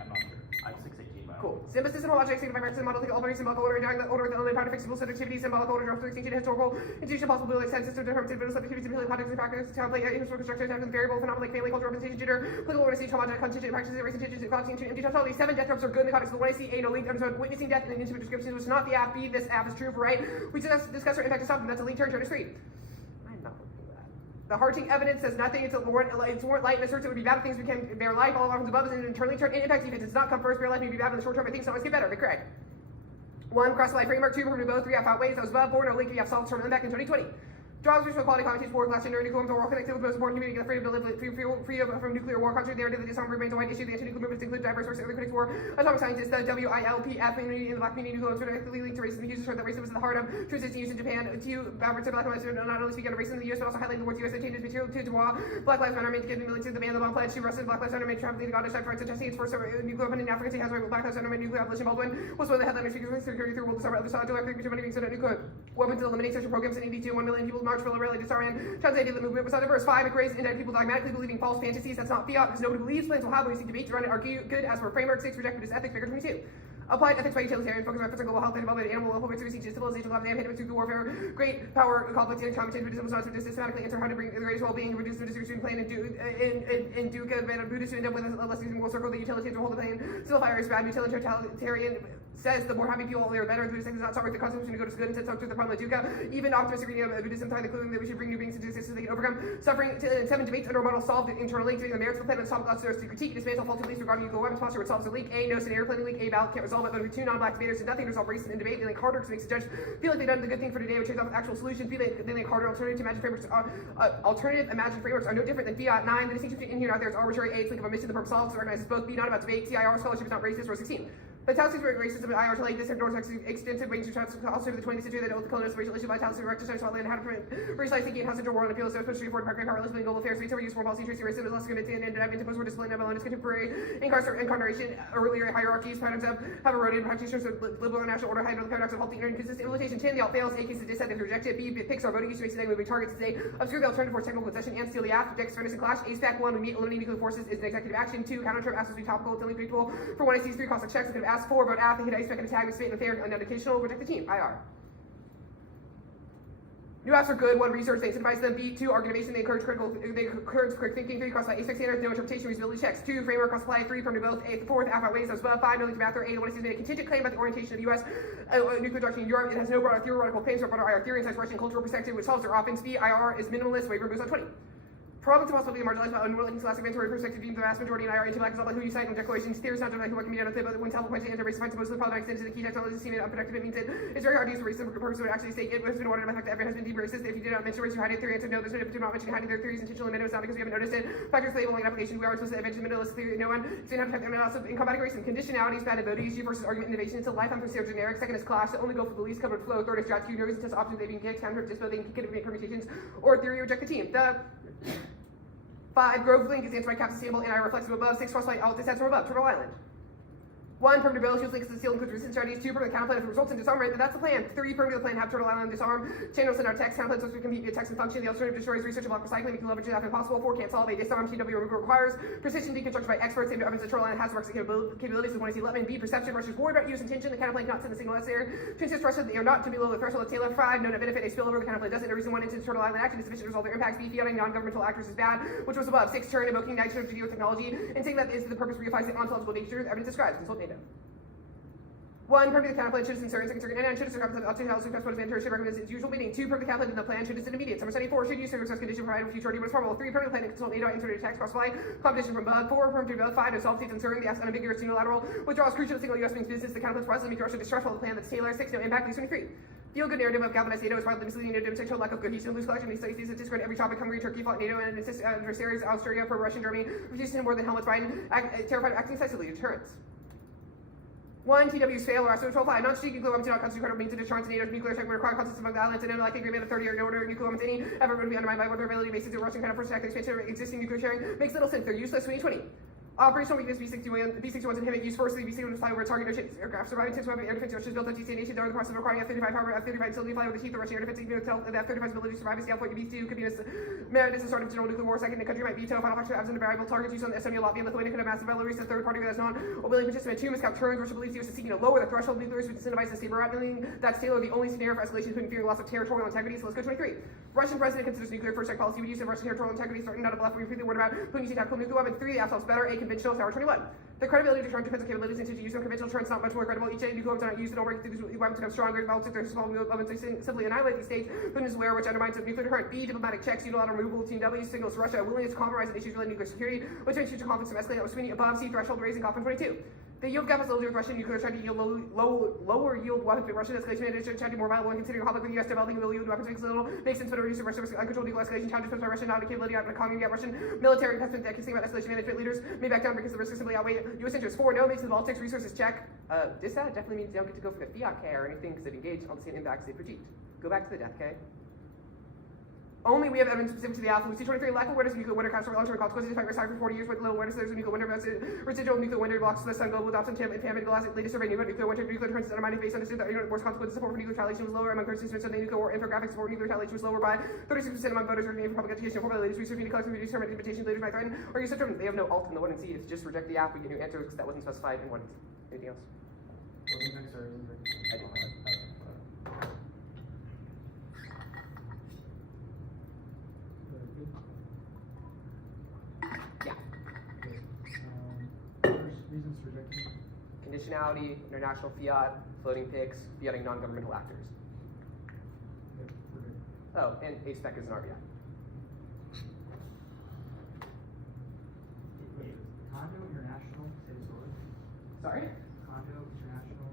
I'm not sure. I'm 618. Cool. Symbol system, logic, signified marks, symbol, all very symbolical order, dying the order with the element, pound, fixable subjectivity, symbolic order, of extinction, historical, institution, possible, like sense system, determinative, visual subjectivity, symbolic context, and practice, template, historical structure, types of variable, phenomenon, like family, culture, representation, gender, political order, stage, trauma, contingent, practices, race, intentions, causing empty totality. 7 death drops are good in the context of the 1AC, A, no link, episode, witnessing death in an intimate description, which is not the app. B, this app is true for right. We discuss our impact to something. That's a link turn to screen. I'm not looking for that. The Harting evidence says nothing. It's warrant light and asserts it would be bad if things became bare life. All options above is an internally turned impact defense. Does not come first. Bare life may be bad in the short term, but things always get better. But correct. 1, cross the line framework. 2, prove both. 3, app outweighs. That was above. 4, no link. You have solved term impact in 2020. Jobs for quality commentaries, war, class, gender, nuclear weapons are all connected with most important community, free from nuclear war. Contrary to the disarm remains a wide issue. The anti-nuclear movements include diverse sources of the critics war. Atomic scientists, the WILPF community, and the black community, nuclear weapons are directly linked to racism. The users heard that racism was at the heart of resistance use in Japan. To backwards to black lives not only speak on racism in the US, but also highlight the words US changes material to Droit. Black Lives Matter meant to give the military the ban the bomb pledge to Russia. Black Lives Matter meant trafficking the goddess for suggesting its first nuclear weapon in Africa. He has right with Black Lives Matter meant nuclear abolition. Baldwin was one of the headline speakers security through world disarm. Other side, direct money being sent out nuclear weapons to eliminate social programs in 82. 1 million people march for a rally disarm. Translated the movement was not diverse. 5, it creates indicted people dogmatically believing false fantasies. That's not fiat because nobody believes. Plans will have when you see debates around it are good as for framework. 6, reject Buddhist ethics. Figure 22. Applied ethics by utilitarian, focus on global health and development, animal welfare, research, civilization, love, and through warfare, great power, conflict, and competition. Buddhism was not to systematically answer how to bring the greatest well-being, reduce the distribution plan, and do good. Buddhists who end up with a less reasonable circle. The utilitarians will hold the plan. Simplify is bad. Utilitarian says the more happy people are better. Buddhist does not start with the constitution to go to good and sets up to the problem of dukkha. Even optimists reading of Buddhism find the clue that we should bring new beings into existence so they can overcome suffering. 7 debates under a model solved internally, giving the merits of the plan and solve lots of to critique, dismantle faulty beliefs regarding nuclear weapons posture, which solves the leak. A, no scenario planning leak. A, ballot can't resolve it. But 2, non-black debaters did nothing to resolve racism in debate. They like harder because it makes the judge feel like they've done the good thing for today, which is off actual solutions. B, they like harder alternative to imagined frameworks. Alternative imagined frameworks are no different than fiat. 9, the distinction between in here and out there is arbitrary. A, it's like a mission the purpose solves, so organizes both. B, not about debate. CIR scholarship is not racist. Or 16. The Taliban racism and IR to like this ignores extensive range of trust also to the 20th century that old colonial racial issue by Taliban direct to Scotland and how to prevent racialized thinking and how central world appeals so push to reform park and powerless in global affairs, we use foreign policy, tracing racism is less committed and dive into post-war discipline of its contemporary incarceration, earlier hierarchies, patterns of have eroded practitioners of liberal and national order, hide the paradox of halting and inconsistent implementation. 10, the alt fails, A, cases dissent, if rejected, B, picks our voting use, makes moving targets today, obscure the alternative for technical concession and steal the app, protects fairness and clash. A, stack 1, we meet eliminating nuclear forces is an executive action. 2, counter trip asks us to be topical, it's only predictable. For 1, I see 3, cosmic checks, I could have asked 4, vote app, hit ice spec and attack, spit and fair and uneducational, reject the team, IR. New apps are good. 1, research, they incentivize them. B, 2, organization, they encourage quick thinking. 3, cross by A6 standards, no interpretation, reusability checks. 2, framework, cross apply. 3, permanent both. 4th, app outweighs those above. 5, no link to math or 8, 1 is made a contingent claim about the orientation of U.S. Nuclear doctrine in Europe. It has no broader theoretical claims or broader IR theory inside Russian cultural perspective, which solves their offense. B, IR is minimalist, waiver moves on 20. Problems and possibility marginalized by unworldly classic inventory perspective deemed the vast majority in IR anti-black is all about who you cite in declarations. Theories not like who can be done with it, but when Talbot points to anti-racist finds most of the problematic extends to the key technology seen it unproductive. It means it's very hard to use the racism purpose would actually state it has been ordered by the fact that everyone has been deemed racist. If you did not mention race, you hide it. Theory answered no, there's no difference between not mentioning hiding their theories intentionally and it's not because we haven't noticed it. Factors labeling application, we are supposed to mention minimalist theory, no one. So you have to have them also in combating racism. Conditionality is bad voting issue versus argument innovation. It's a lifetime for generic. Second is class, so only go for the least covered flow. Third is strategy, no reason to test options they being kicked, counter dispo, they can make permutations, or theory reject the team. 5, Grove Link is anti-cap sustainable and I reflexive above. 6, crossflight alt dissents from above. Turtle Island. 1, permanent ability shields links to the seal includes resistance strategies. 2, permanent counterplan if it results in disarm rate, that's the plan. 3, permanent plan have Turtle Island disarm. Channel send our text counterplan supposed to compete via text and function. The alternative destroys research and block recycling, making leverage after impossible. 4, can't solve a disarm. TW removal requires precision deconstruction by experts. Same evidence that Turtle Island has works capabilities with 1AC11. B, perception versus worried about use intention. The counterplan cannot send the signal necessary. Transist Russia, they are not to be below the threshold of Taylor. 5, no net benefit. A spillover. The counterplan doesn't. No reason 1 into Turtle Island action is sufficient to resolve their impacts. B, fielding non-governmental actors is bad, which was above. 6, turn invoking nitrogen geotechnology and saying that is the purpose reifies the ontological nature. Evidence describes. Consult data. 1, permanent counterplan should insert second circuit and should circumstance up to health success what is mentor should recommend its usual meaning. 2, permanent counterplan in the plan should insert immediate. Summer study 4 should use service condition provided with future what is probable. 3, permanent plan and consult NATO inserted text cross fly competition from above. 4, permanent above. 5, no solve states uncertain the unambiguous unilateral withdrawals crucial to single U.S. means business. The counterplan's process make Russia distrustful of the plan that's Taylor. 6, no impact. 23. Feel good narrative of galvanized NATO is widely misleading. NATO demonstrates total lack of cohesion. Loose collection of these studies that discredit every topic. Hungary, Turkey fought NATO and insist adversaries Australia for Russia, Germany refused to more than helmets. Biden terrified of acting decisively. Deterrence. 1, TWs fail or after 12. 5, non-strategic nuclear weapons do not constitute credible means of deterrence. NATO's nuclear check would require consensus among the allies and unlikely agreement of 30-year order nuclear weapons. Any effort would be undermined by whether ability basis of Russian kind of first act expansion of existing nuclear sharing makes little sense. They're useless. 2020. Operational weakness B-61s inhibit use firstly B-61 to fly over a target no ships aircraft. Surviving tips weapon air defense Russia's built up GCA nation. They're in the process of requiring F-35 power F-35 facility fly over the teeth of Russian air defense even with the F-35's ability to survive a scale point B-2 could be a merit as a start of general nuclear war. Second, the country might veto final factor absent of variable targets used on the Estonia, Latvia, and Lithuania could have massive Belarus. The third party that is known or willing participant. 2, miscount turns. Russia believes the US is seeking to lower the threshold of nuclear with incentivize the stable rattling. That's Taylor the only scenario for escalation including fearing loss of territorial integrity. So let's go 23. Russian president considers nuclear first strike policy would use of Russian territorial integrity threatening not a bluff. We repeat the word about putting using tactical nuclear weapons. 3, the absolute better. A, conventional. Tower 21. The credibility of deterrent defensive capabilities into use of conventional deterrents not much more credible. Each nuclear weapons are not used in all break through these weapons become stronger. Relative to their small weapons, they simply annihilate these states. Putin is aware which undermines the nuclear deterrent. B, diplomatic checks, unilateral removal. Team W signals Russia a willingness to compromise on issues related to nuclear security, which makes future conflicts from escalating. That was Sweeney above. C, threshold raising Coffin 22. The yield gap is low with Russian nuclear trying to yield lower yield weapons, but Russian escalation management trying to be more viable when considering conflict with the US developing low yield weapons makes sense, but reducing Russian uncontrolled nuclear escalation challenges by Russian not capability of economy yet Russian military investment that can think about escalation management leaders may back down because the risks simply outweigh US interests. 4, no makes the Baltics resources check. This definitely means they don't get to go for the fiat K or anything because they've engaged on the same impacts they project. Go back to the death K. Only we have evidence specific to the alpha. We see 23 lack of awareness of nuclear winter counts for long-term consequences. Despite residing for 40 years with low awareness, there's a nuclear winter residual nuclear winter blocks the sun global adoption and famine glass. Latest survey nuclear winter trends is undermined based on the worst consequences. Support for nuclear retaliation was lower among persons who the nuclear war. Infographics support for nuclear retaliation was lower by 36% among voters recommending for public education. For the latest research, media collective reduce term invitation leaders might threaten or use such terms. They have no alt in the 1 and C. It's just reject the app. We get new answers because that wasn't specified in 1 and C. Anything else? I don't know. Reasons for rejecting. Conditionality, international fiat, floating picks, fiating non-governmental actors. Yep, we're good. Oh, and A-spec is an RBI. Wait, Condo International, say this word. Sorry? Condo International.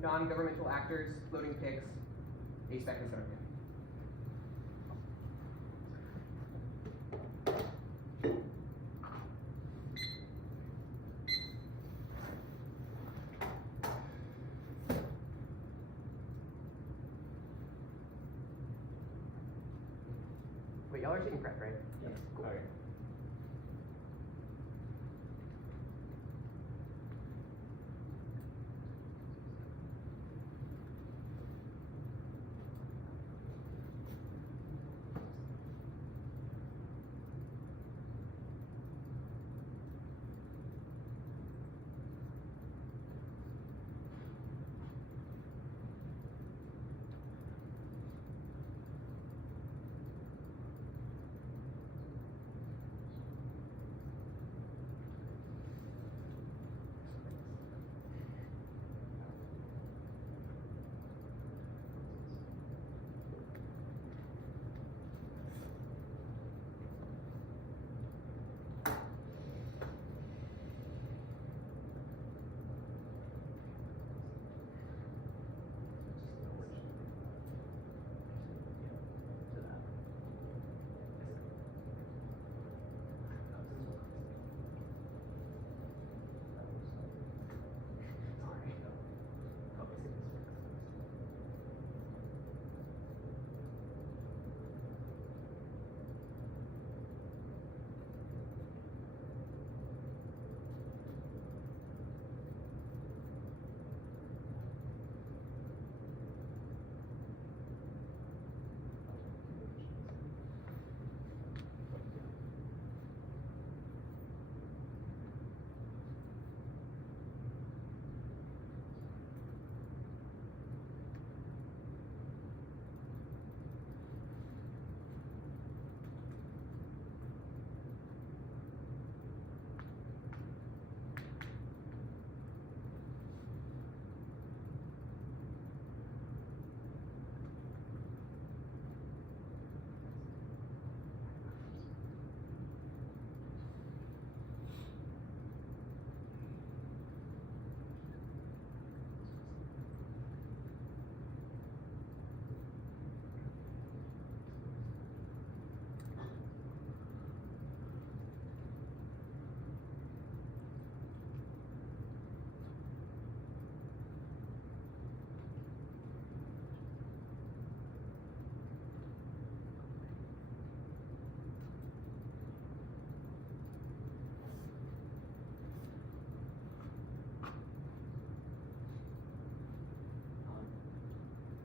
Non-governmental actors, floating picks, A-spec is an RBI. largely incorrect, right? Yes. Cool. Okay.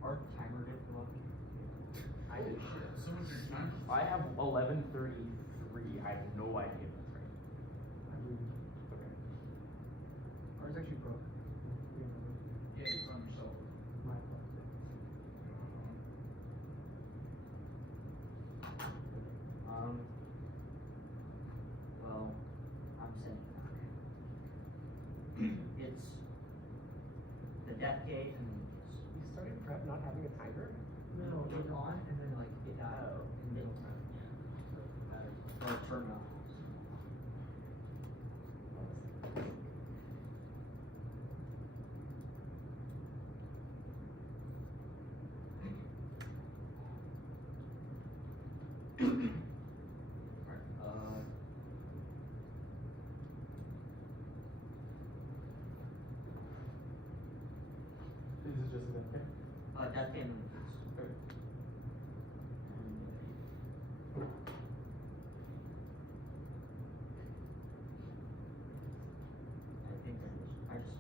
Our timer did go up. I did. I have 11:33. I have no idea if that's right. Okay. Ours actually broke. Yeah, it's on yourself. Well, I'm saying it's the death gate and You started prep not having a timer? no, it's on and then like it died in the middle time. Yeah. So turn off. Is it just an okay? Death gate and I think I just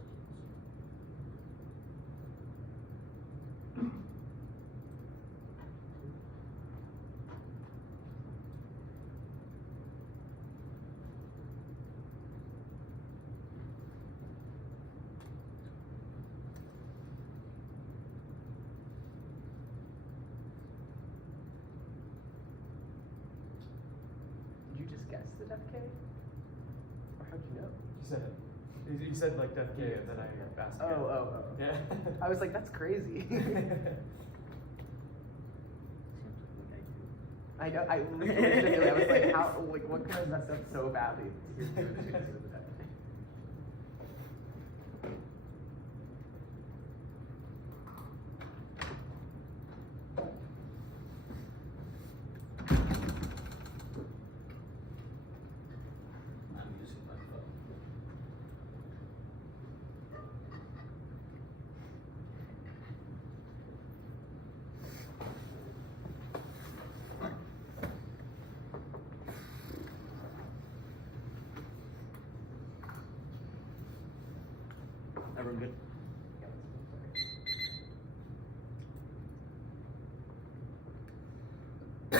Did you just guess the FK? Or how'd you know? You said it. You said like Def K and then I asked again. Oh. Yeah. I was like, that's crazy. I know. I literally, I was like, how? Like, what could have messed up so badly? I'm using my phone. Everyone good? Good.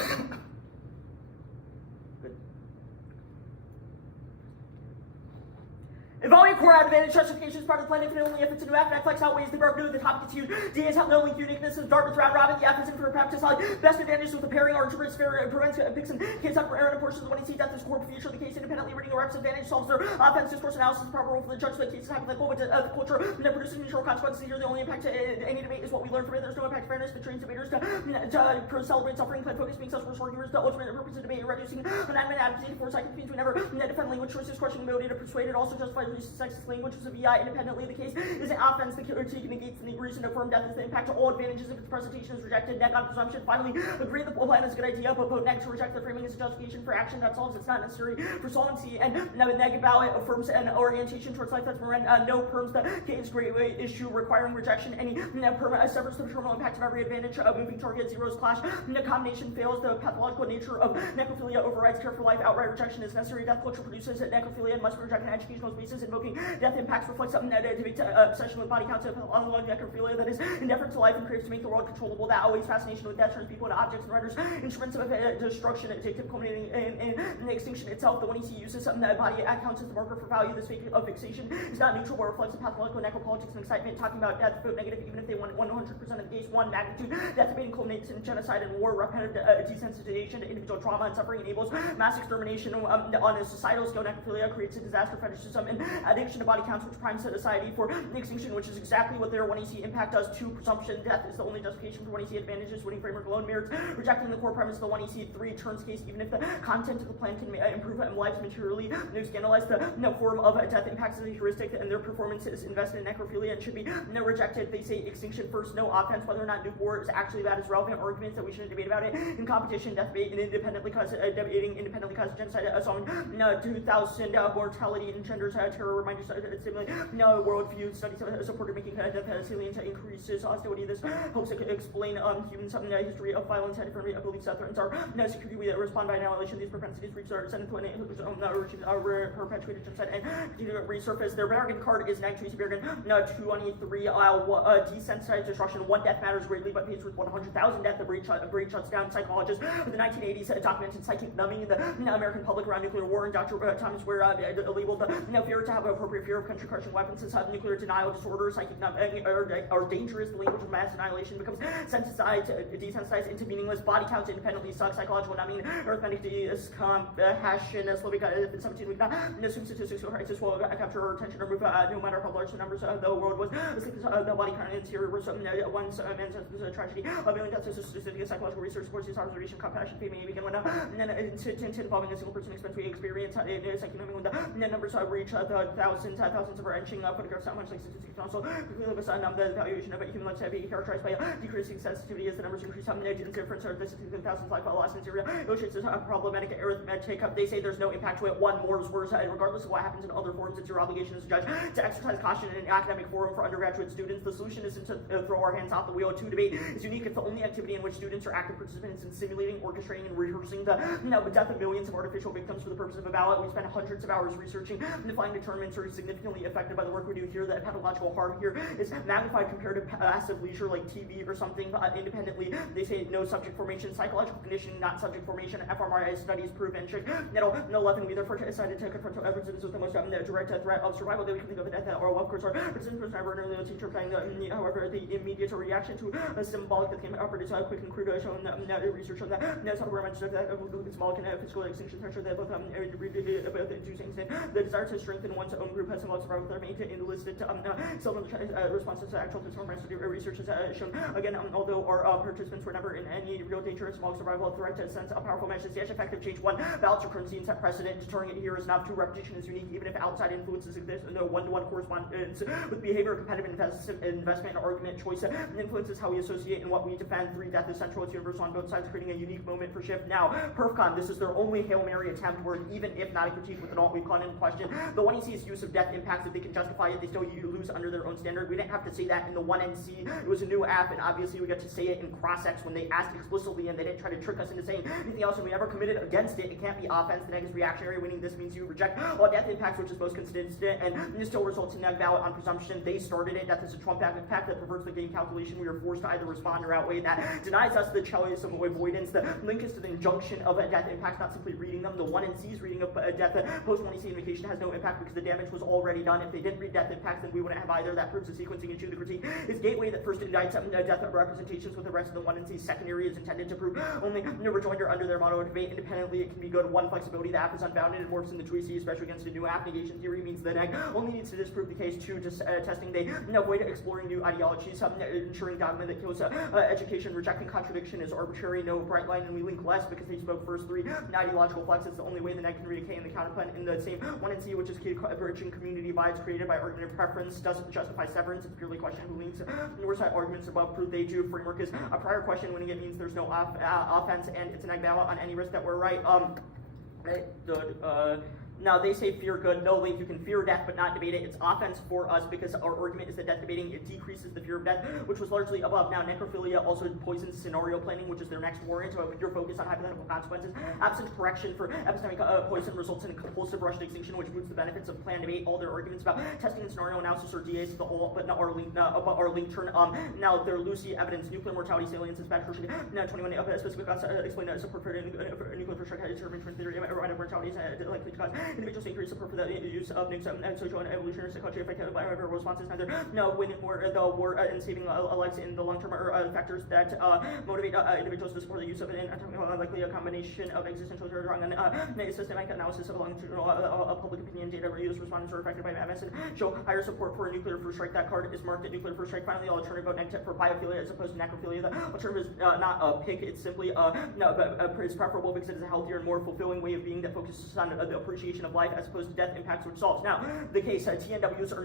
Involving core advantage justification is part of the plan infinite only if it's a new act that flex outweighs the verb new. The topic is huge. D is no link uniqueness of Dartmouth round robin. The F is in for practice like best advantage with the pairing or interprets fair prevents picks and case up for error and portions when he sees that this core future the case independently reading or reps advantage solves their offense discourse analysis proper role for the judge so the case is hypothetical with the culture and then produces neutral consequences. Here the only impact to any debate is what we learn from it. There's no impact to fairness but trains debaters to celebrate suffering plan focus being self-force arguments the ultimate purpose of debate reducing an admin advocacy for psychic means we never defend language choices questioning ability to persuade it also justifies sexist language is a VI independently. The case is an offense. The critique negates the reason to affirm death is the impact to all advantages if its presentation is rejected. Neg on presumption. Finally, agree the plan is a good idea, but vote neg to reject the framing as a justification for action that solves it's not necessary for solvency. And neg ballot affirms an orientation towards life that's no perms the case great issue requiring rejection. Any perm severs the terminal impact of every advantage of moving target zeros clash. The combination fails. The pathological nature of necrophilia overrides care for life. Outright rejection is necessary. Death culture produces necrophilia and must be rejected on educational basis. Invoking death impacts reflects something that obsession with body counts of ongoing necrophilia that is indifferent to life and craves to make the world controllable. That always fascination with death turns people into objects and renders instruments of destruction, addictive, culminating in extinction itself. The one he uses something that body counts as the marker for value. This fake of fixation is not neutral, but reflects the pathological necropolitics and excitement. Talking about death, vote negative, even if they won 100% of the case. One magnitude. Death debating culminates in genocide and war. Repetitive desensitization to individual trauma and suffering enables mass extermination on a societal scale. Necrophilia creates a disaster fetishism and addiction to body counts, which primes society for extinction, which is exactly what their 1EC impact does to presumption. Death is the only justification for 1EC advantages. Winning framework alone merits rejecting the core premise of the 1EC 3 turns case, even if the content of the plan can improve lives materially. They scandalize the form of death impacts as a heuristic, and their performance is invested in necrophilia and should be rejected. They say extinction first, no offense. Whether or not nuke war is actually bad is relevant arguments that we shouldn't debate about it. In competition, death debate and independently cause debating independently cause genocide. 2,000 mortality engenders terror. Reminders stimulate worldview studies supported making death salient increases hostility. This helps explain human history of violence and different beliefs that threatens our security. We respond by annihilation. These propensities reach our sentence when perpetuated genocide and continue to resurface. Their bargain card is 9 bargain 23 desensitized destruction. One death matters greatly, but pays with 100,000 death. The breach shuts down psychologists with the 1980s documented psychic numbing in the American public around nuclear war. And Dr. Thomas Ware labeled the fear to have appropriate fear of country crushing weapons as nuclear denial disorder. Psychic numbing are dangerous. The language of mass annihilation becomes desensitized into meaningless. Body counts independently suck. Psychological numbing, arithmetic compassion, Slavic 17 week assume statistics or crisis will capture our attention or move no matter how large the numbers of the world was. The body count in Syria was once man's tragedy. A million deaths is statistic psychological research supports this observation. Compassion may begin when involving a single person expense we experience psychic numbing when the numbers reach thousands of our inching photographs not much like statistics also completely based on the evaluation of human life to be characterized by decreasing sensitivity as the numbers increase. Difference are statistics in thousands life lost in Syria illustrates this problematic arithmetic. They say there's no impact to it. One more is worse. Regardless of what happens in other forms, it's your obligation as a judge to exercise caution in an academic forum for undergraduate students. The solution isn't to throw our hands off the wheel. To debate is unique. It's the only activity in which students are active participants in simulating, orchestrating, and rehearsing the death of millions of artificial victims for the purpose of a ballot. We spend hundreds of hours researching and defining determinants are significantly affected by the work we do here. The pathological harm here is magnified compared to passive leisure like TV or something. Independently, they say no subject formation, psychological conditioning, not subject formation. fMRI studies prove and check. No 11 we therefore decided to confront evidence with the most direct threat of survival that we can think of. Death or of course, our participants never earlier teacher playing however the immediate reaction to a symbolic that came up is quick and crude, showing research on that. Software mentioned that symbolic and physical extinction pressure that both do things. The desire to strengthen one's own group has symbolic survival that made enlisted responses to actual physical research has shown again. Although our participants were never in any real danger, symbolic survival threat to sense a powerful message. The effective change one balance or currency and set precedent. Deterring it here is not true. Repetition is unique, even if outside influences exist. No one-to-one correspondence with behavior, competitive investment, argument, choice, and influences how we associate and what we defend. 3 death is central. It's universal on both sides, creating a unique moment for shift. Now, PerfCon, this is their only Hail Mary attempt where even if not a critique with an alt we've gone into question, the one 1C's use of death impacts, if they can justify it, they still lose under their own standard. We didn't have to say that in the 1NC. It was a new app, and obviously we got to say it in cross-ex when they asked explicitly, and they didn't try to trick us into saying anything else, and we never committed against it. It can't be offense. The neg is reactionary, meaning this means you reject all death impacts, which is most consistent, and this still results in neg ballot on presumption. They started it. Death is a Trump impact that perverts the game calculation. We are forced to either respond or outweigh that. Denies us the choice of avoidance. The link is to the injunction of death impacts, not simply reading them. The 1NC's reading of death post-1EC invocation has no impact because the damage was already done. If they didn't read death impacts, then we wouldn't have either. That proves the sequencing issue. The critique is gateway that first indicts death representations with the rest of the 1NC. Secondary is intended to prove only no rejoinder under their motto of debate independently. It can be good. One, flexibility. The app is unbounded and morphs in the 2EC, especially against a new app. Negation theory means the neg only needs to disprove the case. Two, just testing. They avoid exploring new ideologies. Ensuring dogma that kills education. Rejecting contradiction is arbitrary. No bright line, and we link less because they spoke first. Three, ideological flex is the only way the neg can read a K in the counterpoint in the same 1NC, which is bridging community divides created by argument of preference. Doesn't justify severance. It's purely a question who leans. North side arguments above proof they do. Framework is a prior question winning. It means there's no offense, and it's a neg ballot on any risk that we're right. Now, they say fear good, no link. You can fear death but not debate it. It's offense for us because our argument is that death debating, it decreases the fear of death, which was largely above. Now, necrophilia also poisons scenario planning, which is their next warrant. So your focus on hypothetical consequences. Absent correction for epistemic poison results in a compulsive rush to extinction, which boosts the benefits of planned debate. All their arguments about testing and scenario analysis are DAs to the whole, but not our link turn. Now, their Lucy evidence, nuclear mortality salience is bad for 21 specific explain support for nuclear infrastructure determination theory of mortality is likely to cause individuals increase support for the use of nukes and social and evolutionary psychology affected by responses. Neither winning the war and saving lives in the long term are factors that motivate individuals to support the use of it, and likely a combination of existential wrong and systematic analysis of longitudinal public opinion data where U.S. respondents are affected by MS and show higher support for a nuclear first strike. That card is marked at nuclear first strike. Finally, alternative vote negative for biophilia as opposed to necrophilia. The alternative is not a pick. It's simply it's preferable because it is a healthier and more fulfilling way of being that focuses on the appreciation of life as opposed to death impacts, which solves. Now, the case TNWs are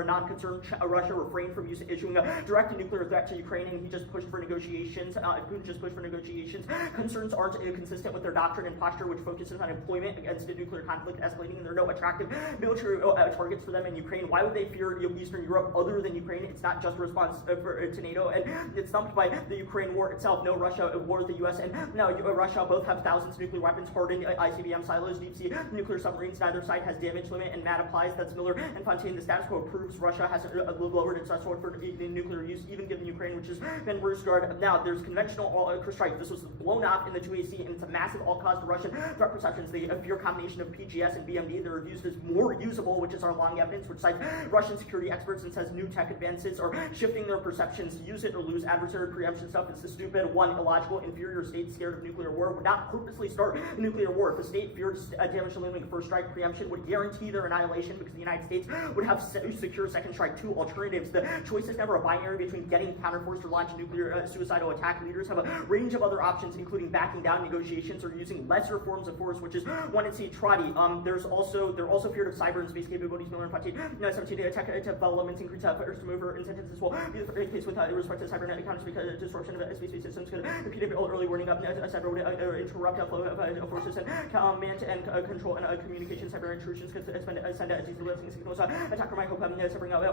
a non-concerned. Russia refrained from issuing a direct nuclear threat to Ukraine, and he just pushed for negotiations. Putin just pushed for negotiations. Concerns aren't consistent with their doctrine and posture, which focuses on employment against a nuclear conflict escalating, and there are no attractive military targets for them in Ukraine. Why would they fear Eastern Europe other than Ukraine? It's not just a response to NATO, and it's stumped by the Ukraine war itself. No, Russia wars the U.S., and now Russia both have thousands of nuclear weapons, hardened ICBM silos, deep sea nuclear submarines. Neither side has damage limit, and Matt applies. That's Miller and Fontaine. The status quo proves Russia has lowered its threshold for nuclear use, even given Ukraine, which has been worse guard. Now, there's conventional strike. This was blown off in the 2AC, and it's a massive all-cause to Russian threat perceptions. The fear combination of PGS and BMD, they're used as more usable, which is our long evidence, which cites Russian security experts and says new tech advances are shifting their perceptions. Use it or lose. Adversary preemption stuff is the stupid, illogical, inferior state scared of nuclear war would not purposely start a nuclear war. If the state feared damage to limiting first strike, preemption would guarantee their annihilation because the United States would have secure second strike. Two alternatives. The choice is never a binary between getting counterforce or launch a nuclear suicidal attack. Leaders have a range of other options, including backing down negotiations or using lesser forms of force, which is 1NC Trotty. They're also feared of cyber and space capabilities. Miller and Fontaine. 17 tech developments increase first mover incentives as well. Be the case with respect to cybernetic counters because disruption of space-based systems could impede early warning up cyber would interrupt the flow of forces and command and control and communication. Cyber intrusions could send destabilizing signals. Attacker might hope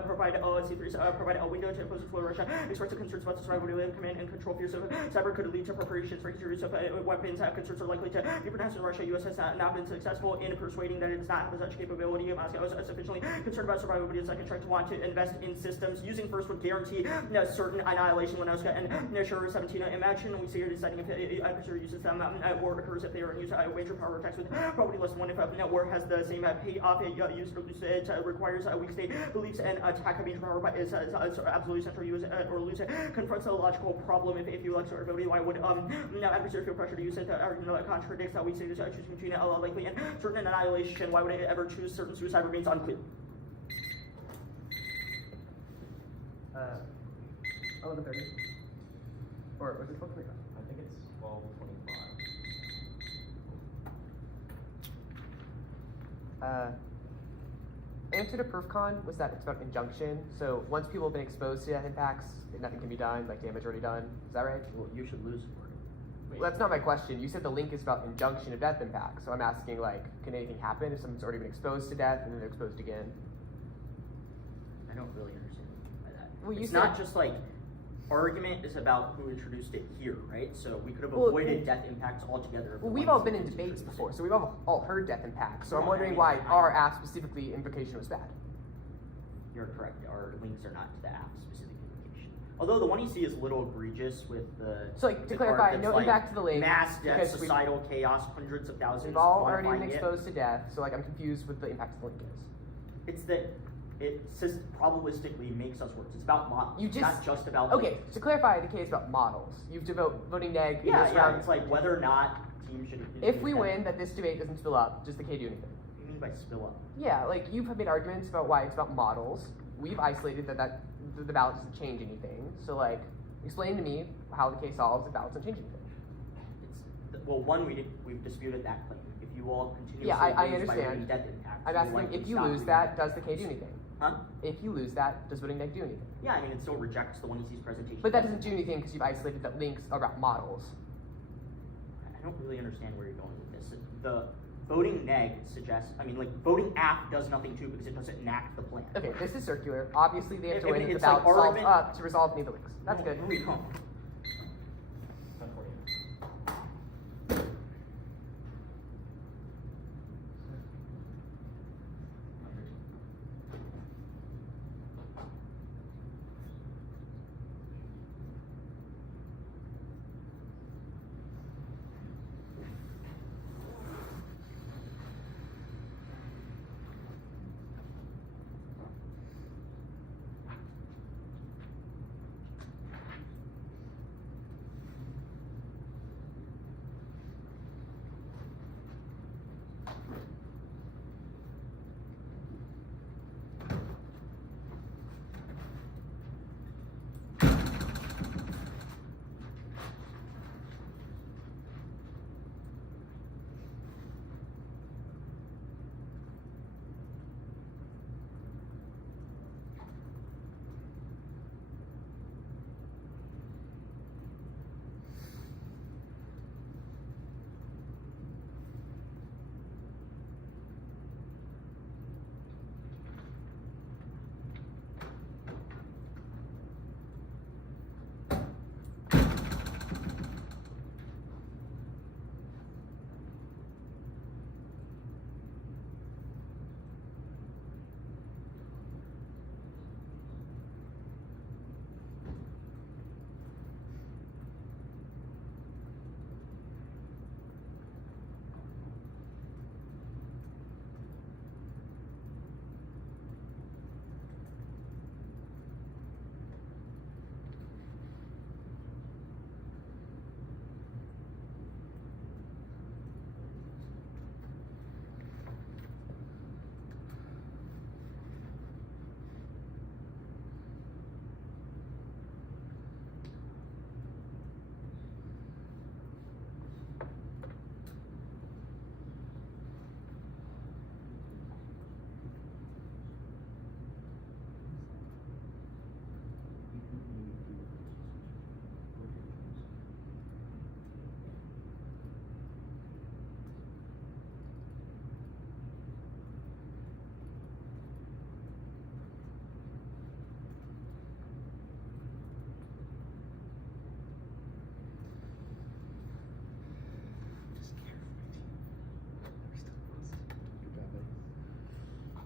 provide C3s provide a window to impose its will. Russia expressed concerns about the survivability of command and control fears of cyber could lead to preparations for use of weapons. Concerns are likely to be pronounced in Russia. U.S. has not been successful in persuading that it does not have such capability. Moscow is sufficiently concerned about survivability of second strike to want to invest in systems. Using first would guarantee certain annihilation. Lenoska and Sure 17. Imagine we see her deciding if adversary uses them. War occurs if they are used wager power attacks with probability less than 1. If war has the same payoff use for it requires weak state beliefs and attack of major power by is absolutely central use or lose it confronts a logical problem. If you like survivability, why would adversary feel pressure to use it? That contradicts how we say this choosing between likely and certain annihilation. Why would it ever choose certain suicide remains unclear. 11:30. Or was it 12:25? I think it's 12:25. Answer to PerfCon was that it's about injunction. So once people have been exposed to death impacts, nothing can be done, like damage already done. Is that right? Well, you should lose for it. Well, that's not my question. You said the link is about injunction of death impact. So I'm asking, like, can anything happen if someone's already been exposed to death and then they're exposed again? I don't really understand by that. Well, you it's said- not just like argument is about who introduced it here, right? So we could have Well, avoided death impacts altogether. if the Well, we've all ones been in that debates introduced before, it. so we've all heard death impact. So I'm No, wondering I mean, why I- our app specifically invocation was bad. You're correct. Our links are not to the app specific invocation. Although the one you see is a little egregious with the. So, like, to the clarify, card that's no like impact to the link, Mass death, because we- societal chaos, hundreds of thousands. We've all already been quantifying it. exposed to death, so like I'm confused with the impact of the link is. It's that it probabilistically makes us worse. It's about models. You It's just not just about. Okay, links. to clarify, the case about models. You've voting neg. in Yeah, this yeah. round. It's like whether or not teams should. If we win, that this debate doesn't spill up, does the K do anything? What do you mean by spill up? Yeah, like you've made arguments about why it's about models. We've isolated that the ballot doesn't change anything. So like, explain to me how the case solves the ballot doesn't change anything. Well, one, we've disputed that claim. If you all continue Yeah, to I lose by understand. voting death impact, I'm you asking likely if you stop lose doing that, does the K do anything? Huh? If you lose that, does voting neg do anything? Yeah, I mean, it still rejects the one he sees presentation. But that doesn't do anything because you've isolated that links are about models. I don't really understand where you're going with this. The voting neg suggests, I mean, like, voting app does nothing too because it doesn't enact the plan. Okay, this is circular. Obviously, they have to I win mean, if the it's like ballot solves argument- up to resolve any of the links. That's No, good. no, we don't.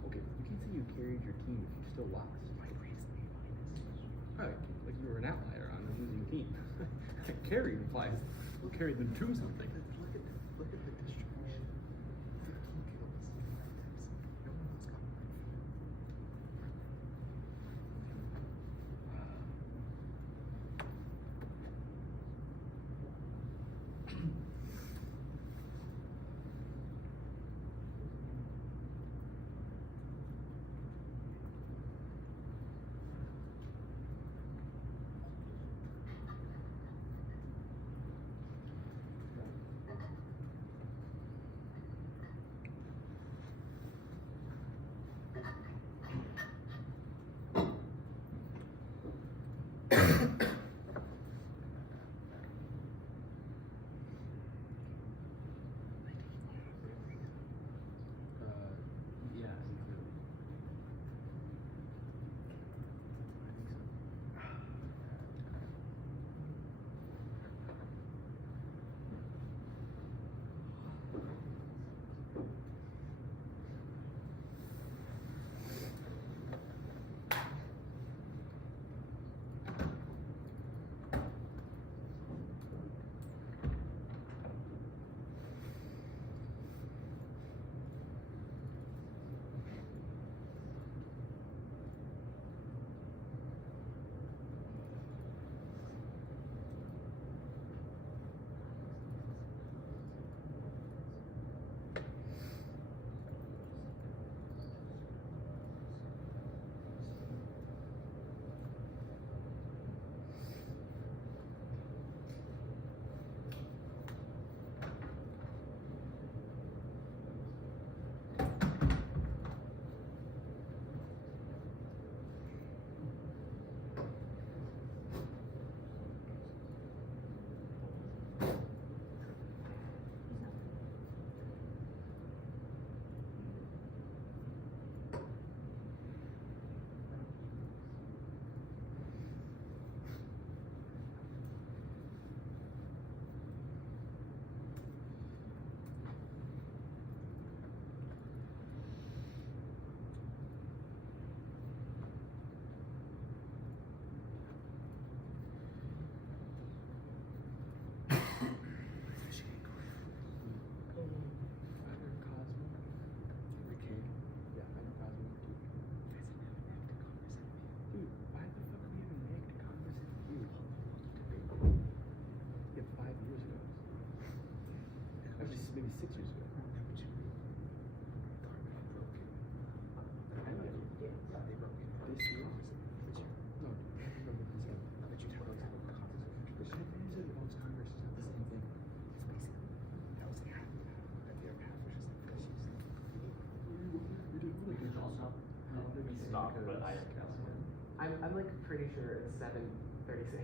Okay, you can't say you carried your team if you still lost. Right, like you were an outlier on a losing team. Carry implies who carried them to something. Look at the distribution. The key kills. No one's got higher calcium. I'm like pretty sure it's 736.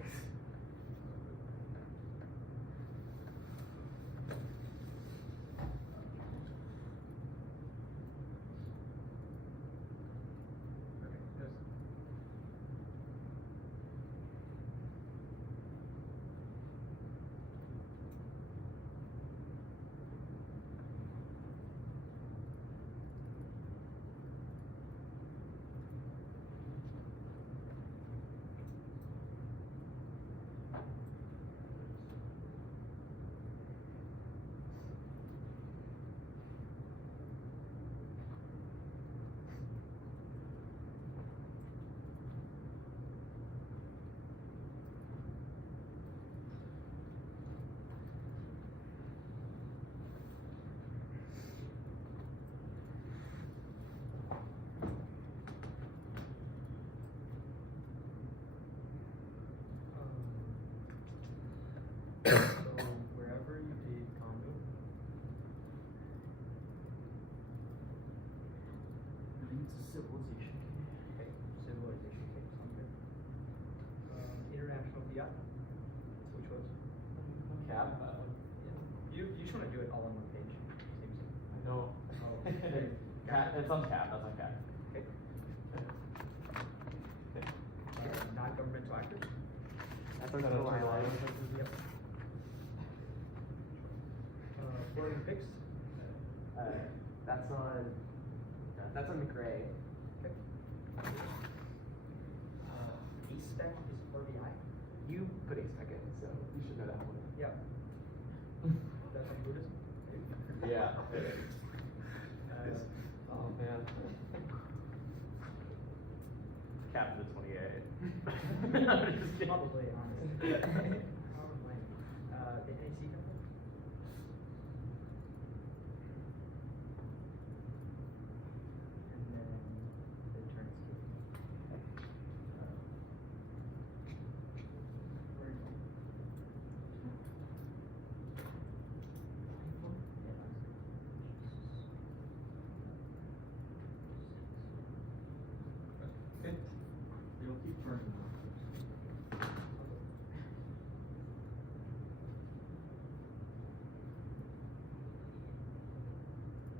So wherever you did condo, I think it's a civilization. okay, civilization, okay, sounds good. International fiat, which was, Cap. you just want to do it all on one page, seems. No. Oh. It's on cap. That's on cap. Okay. Non-governmental actors. That's a little highlight. Yep. Floating fixed. That's on McRae. Okay. A-spec is RBI. You put a spec in, so you should know that one. Yep. That's on Buddhism. Yeah. Uh, Oh man. Cap to the 28. I'm just kidding. Probably, honestly. Probably. The NAC company? And then the turns. Where are you going? Okay. It'll keep turning.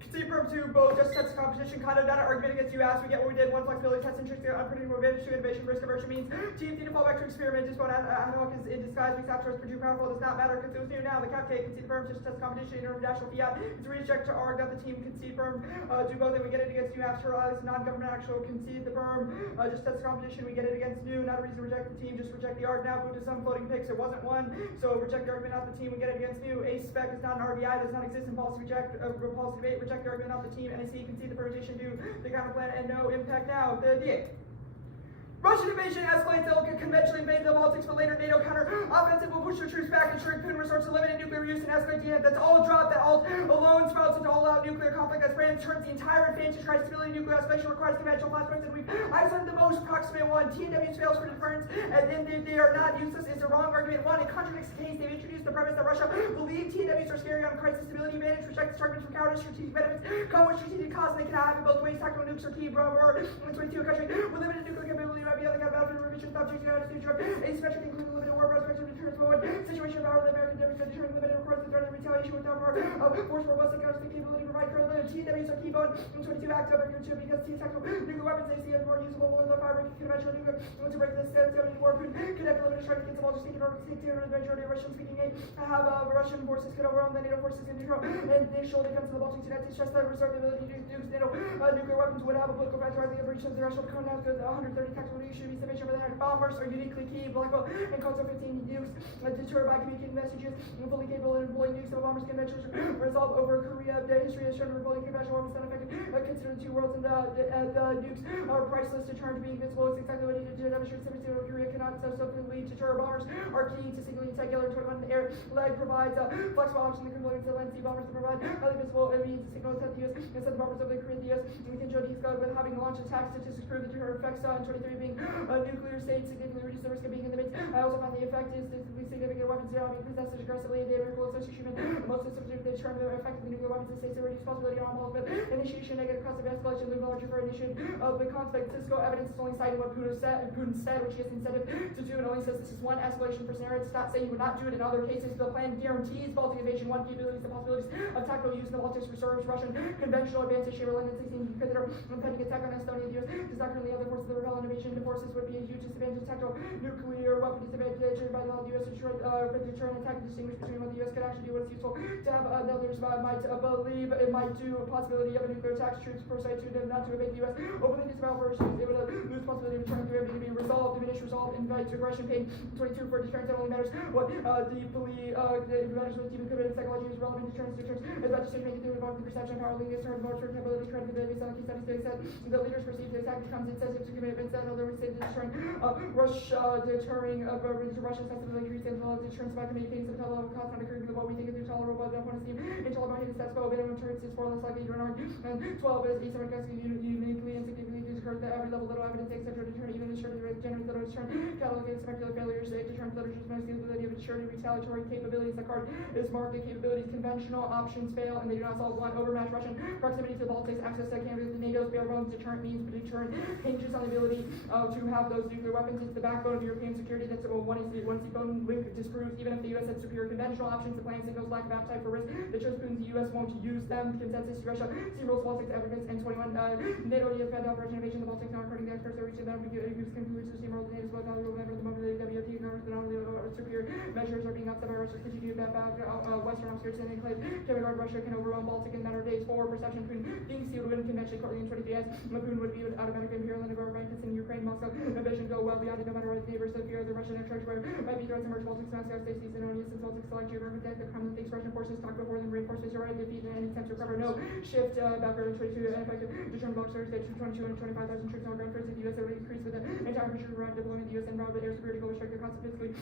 Concede firm 2, both just sets the competition, kind of not an argument against you as we get what we did, one flexibility, test interest, unpredictable advantage, 2 innovation, risk aversion means TFT to fall back to experiment, just one ad hoc is in disguise, makes afterwards produce powerful, does not matter, because it was new now, the cap cake, concede firm, just test competition, international fiat, it's a reject to arg that the team concede firm, do both, and we get it against new after non-government actual, concede the firm, just test the competition, we get it against new, not a reason to reject the team, just reject the arg now, move to some floating picks, it wasn't one, so reject the argument, not the team, we get it against new, a spec is not an RBI, does not exist in policy, reject, policy debate, reject the argument, not the team, NAC concede the permutation, do the counter plan, and no impact now, the D8. Russian invasion escalates, they'll conventionally invade the Baltics, but later NATO counter offensive will push their troops back and shrink Putin resorts to limited nuclear use and escalate the end. That's all dropped, that all alone sprouts into all-out nuclear conflict as France turns the entire advantage, tries stability, nuclear escalation requires conventional flashpoints, and we've isolated the most proximate one. TNWs fails for deterrence, and then they are not useless is the wrong argument. One, it contradicts the case. They've introduced the premise that Russia believe TNWs are scary on crisis stability advantage, reject this argument from cowardice, strategic benefits, come with strategic costs, and they cannot have it both ways. Tactical nukes are key, bro, or in 22 a country with limited nuclear capability might be on the battlefield. Asymmetric including limited war prospects of deterrence mode, situation of power of the American difference of deterring limited requirements of threat and retaliation without more force robust against the capability to provide credible TWs are keybone in 22 active over here too because tactical nuclear weapons they see as more usable than the fire conventional nuclear to break this 70 war Putin connect limited strike against them all just taking over the majority of Russian speaking aid have Russian forces could overwhelm the NATO forces in neutral and initial defense of the Baltic United States just that reserve the ability to use NATO nuclear weapons would have a political factor right the breach of the threshold coming out the 130 tactical nukes should be sufficient for the bombers are uniquely key. Blackwell and Conso 15 nukes deterred by communicating messages and fully capable of employing nukes. The bombers conventions resolve over Korea. The history has shown revolving conventional weapons not effective. Consider the two worlds and the nukes are priceless. Deterrent to be invincible is exactly what needed to demonstrate symmetry of Korea cannot subsequently deter bombers are key to signaling singular 21 air leg provides flexible option the components of land sea bombers to provide highly visible means to signal that the US and send bombers over the Korean the US we can show these with having launched attack statistics prove the deterrent effects on 23 being nuclear states significantly reduce the risk of being in the midst. I also find the effect is statistically significant weapons not being possessed aggressively in the vertical association. Most systems they determine the effect of the nuclear weapons in states that reduce possibility on bombs, but initiation negative cost of escalation, the larger for initiative of the conflict. Cisco evidence is only citing what Putin said, which he has incentive to do, and only says this is one escalation for scenario. It does not say he would not do it in other cases. The plan guarantees Baltic invasion, one capabilities, the possibilities of tactical use in the Baltics reserves Russian conventional advances. She relentlessly seems to consider impending attack on Estonia. The US does not currently have the forces of the repellent invasion. The forces would be a huge disadvantage. Tactical nuclear weapon disadvantage by the US to deter an attack and distinguish between what the US could actually do, what is useful to have. Others might believe it might do a possibility of a nuclear attack. Troops per se to not to evade the US. Openly disavow versions. It would lose possibility of returning to be resolved, diminish, resolve, invite aggression, pain. 22 for deterrence. It only matters what deeply matters with even committed psychology is relevant. Deterrence. As about to make it through the perception, power, leaders, turn, more credibility, credibility. Some key studies said the leaders perceive the attack becomes insensitive to commitments. And other would say deterring Russian sensibility increases the level of deterrence by communicating some level of cost not occurring to what we think is intolerable, but don't want to seem intolerable. Hidden status quo, minimum turns is far less likely to run. And 12 is asymmetric, uniquely and significantly occurs at every level. Little evidence, etc. Deterrent, even assured, generate little deterrent. Catalog against speculative failures, deterrent literature, most the ability of assured retaliatory capabilities. The card is marked the capabilities, conventional options fail, and they do not solve one. Overmatch Russian proximity to the Baltics, access to Canada, NATO's bare bones. Deterrent means deterrent hinges on the ability to have those nuclear weapons. It's the backbone of European security. That's once the bone link disproves. Even if the U.S. had superior conventional options, the plan signals lack of appetite for risk. That shows Putin's the U.S. won't use them. Consensus to Russia steamrolls Baltics evidence and 21. NATO to defend operation invasion of the Baltics. Now according to experts, they reach them. Concludes to steamroll the NATO's blood. Remember the moment the WT government that only superior measures are being upset by Russia's continued back Western outskirts and enclave. Guard Russia can overwhelm Baltic in a matter of days. For perception, Putin being sealed win convention courtly in 23 years. Putin would be automatically imperial and government in Ukraine. Moscow invasion go well beyond it, no matter what the neighbors of fear of the Russian church where might be threats emerge. Baltics, Moscow, states and only since Baltics select geographic death. The Kremlin thinks Russian forces talk before them reinforce Israel defeat and any attempt to recover. No shift back early 22 and effective determined Baltics that 22 and 25,000 troops on ground first. The U.S. already increased with the entire country around deployment. The U.S. and probably air superior global strike the cost of physically.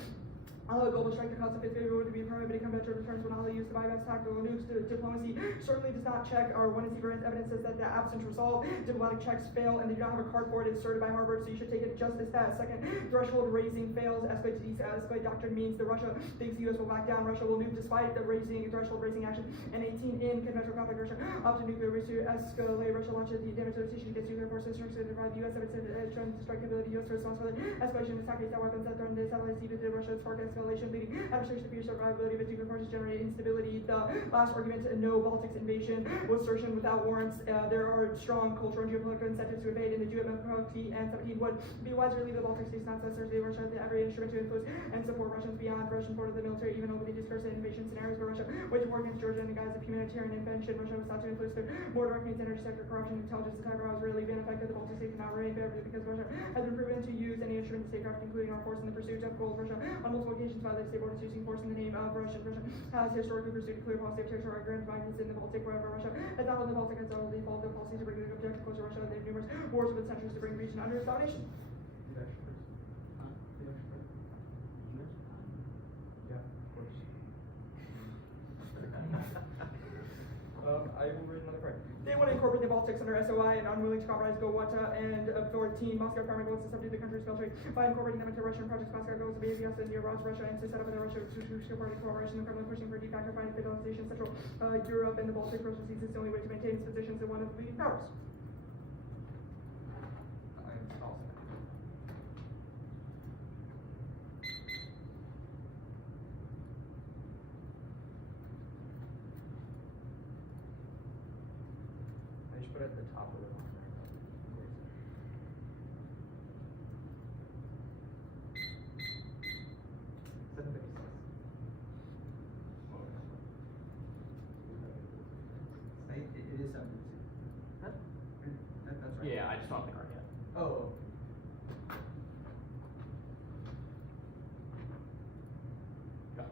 Global strike, the cost of failure would be prohibited. Combat returns will not only use the bypass tactical nukes. Diplomacy certainly does not check or when it's evidence says that the absence resolve. Diplomatic checks fail and they do not have a card for it. It's asserted by Harvard, so you should take it just as that. Second, threshold raising fails. Escalate doctrine means the Russia thinks the U.S. will back down. Russia will nuke despite the threshold raising action. And 18 in conventional conflict, Russia up to nuclear risk to escalate. Russia launches the damage devastation against nuclear forces. Restricted by the U.S. evidence shown strike ability. U.S. response for the escalation of attack weapons that threaten the satellites. Even Russia spark escalation leading. Demonstration of future survivability of nuclear forces generate instability. The last argument, no Baltics invasion, was assertion without warrants. There are strong cultural and geopolitical incentives to invade, and the do it T and 17 would be wiser to leave the Baltics states not necessarily Russia to every instrument to influence and support Russians beyond Russian border of the military, even openly discuss invasion scenarios where Russia waged war against Georgia in the guise of humanitarian intervention. Russia was sought to influence through more direct means, energy sector corruption, intelligence. The time has really been affected. The Baltic states cannot remain favorably because Russia has been proven to use any instrument to statecraft, including our force in the pursuit of goals. Russia on multiple occasions violated state borders using force in the name of Russia. Russia has historically pursued a clear policy of territorial grand violence in the Baltic, wherever Russia has not only the Baltic has only followed the policy to bring the objective closer to Russia. They have numerous wars with centuries to bring the region under its domination. Yeah, of course. I will read another part. They want to incorporate the Baltics under SOI and unwilling to compromise Gowata and 14. Moscow primary goals to subdue the country's military by incorporating them into Russian projects. Moscow goes to be against India, Russia, and to set up in Russia to support cooperation. The Kremlin pushing for de facto federalization. Central Europe and the Baltic Russia sees it's the only way to maintain its positions as one of the leading powers. Put it at the top of the line. It is 7. Huh? That's right. Yeah, I just don't have the card yet. Oh. Go.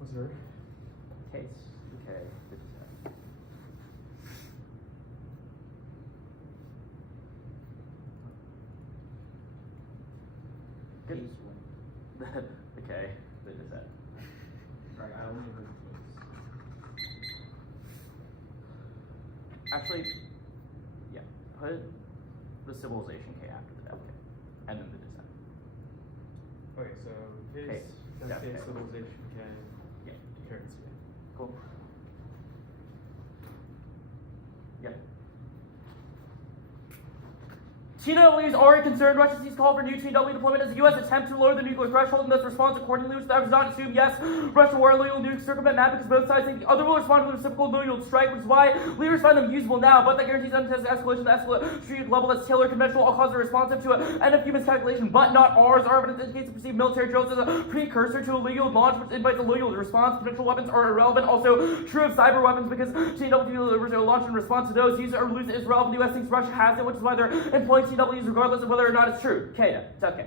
What's her? Case. Okay. Good to Case say. Okay. Good to say. Right, I only heard case. Actually, yeah. Put the civilization K after the death K, and then the dissent. Okay, so case, Case. death Yeah, case, okay. civilization K, Yeah. currency K. Cool. Yeah. TW is already concerned. Russia sees call for new TW deployment as the U.S. attempts to lower the nuclear threshold and thus responds accordingly, which does not assume, yes, Russia war loyal nukes circumvent map because both sides think the other will respond with a reciprocal loyal strike, which is why leaders find them usable now, but that guarantees untested escalation at the strategic level that's tailored, conventional, all causes are responsive to an end of human calculation, but not ours. Our evidence indicates the perceived military drills as a precursor to a legal launch, which invites a loyal response. Conventional weapons are irrelevant. Also true of cyber weapons because TW delivers a launch in response to those. Use it or lose it is relevant. The U.S. thinks Russia has it, which is why they're employing TWs regardless of whether or not it's true. Kata, it's okay.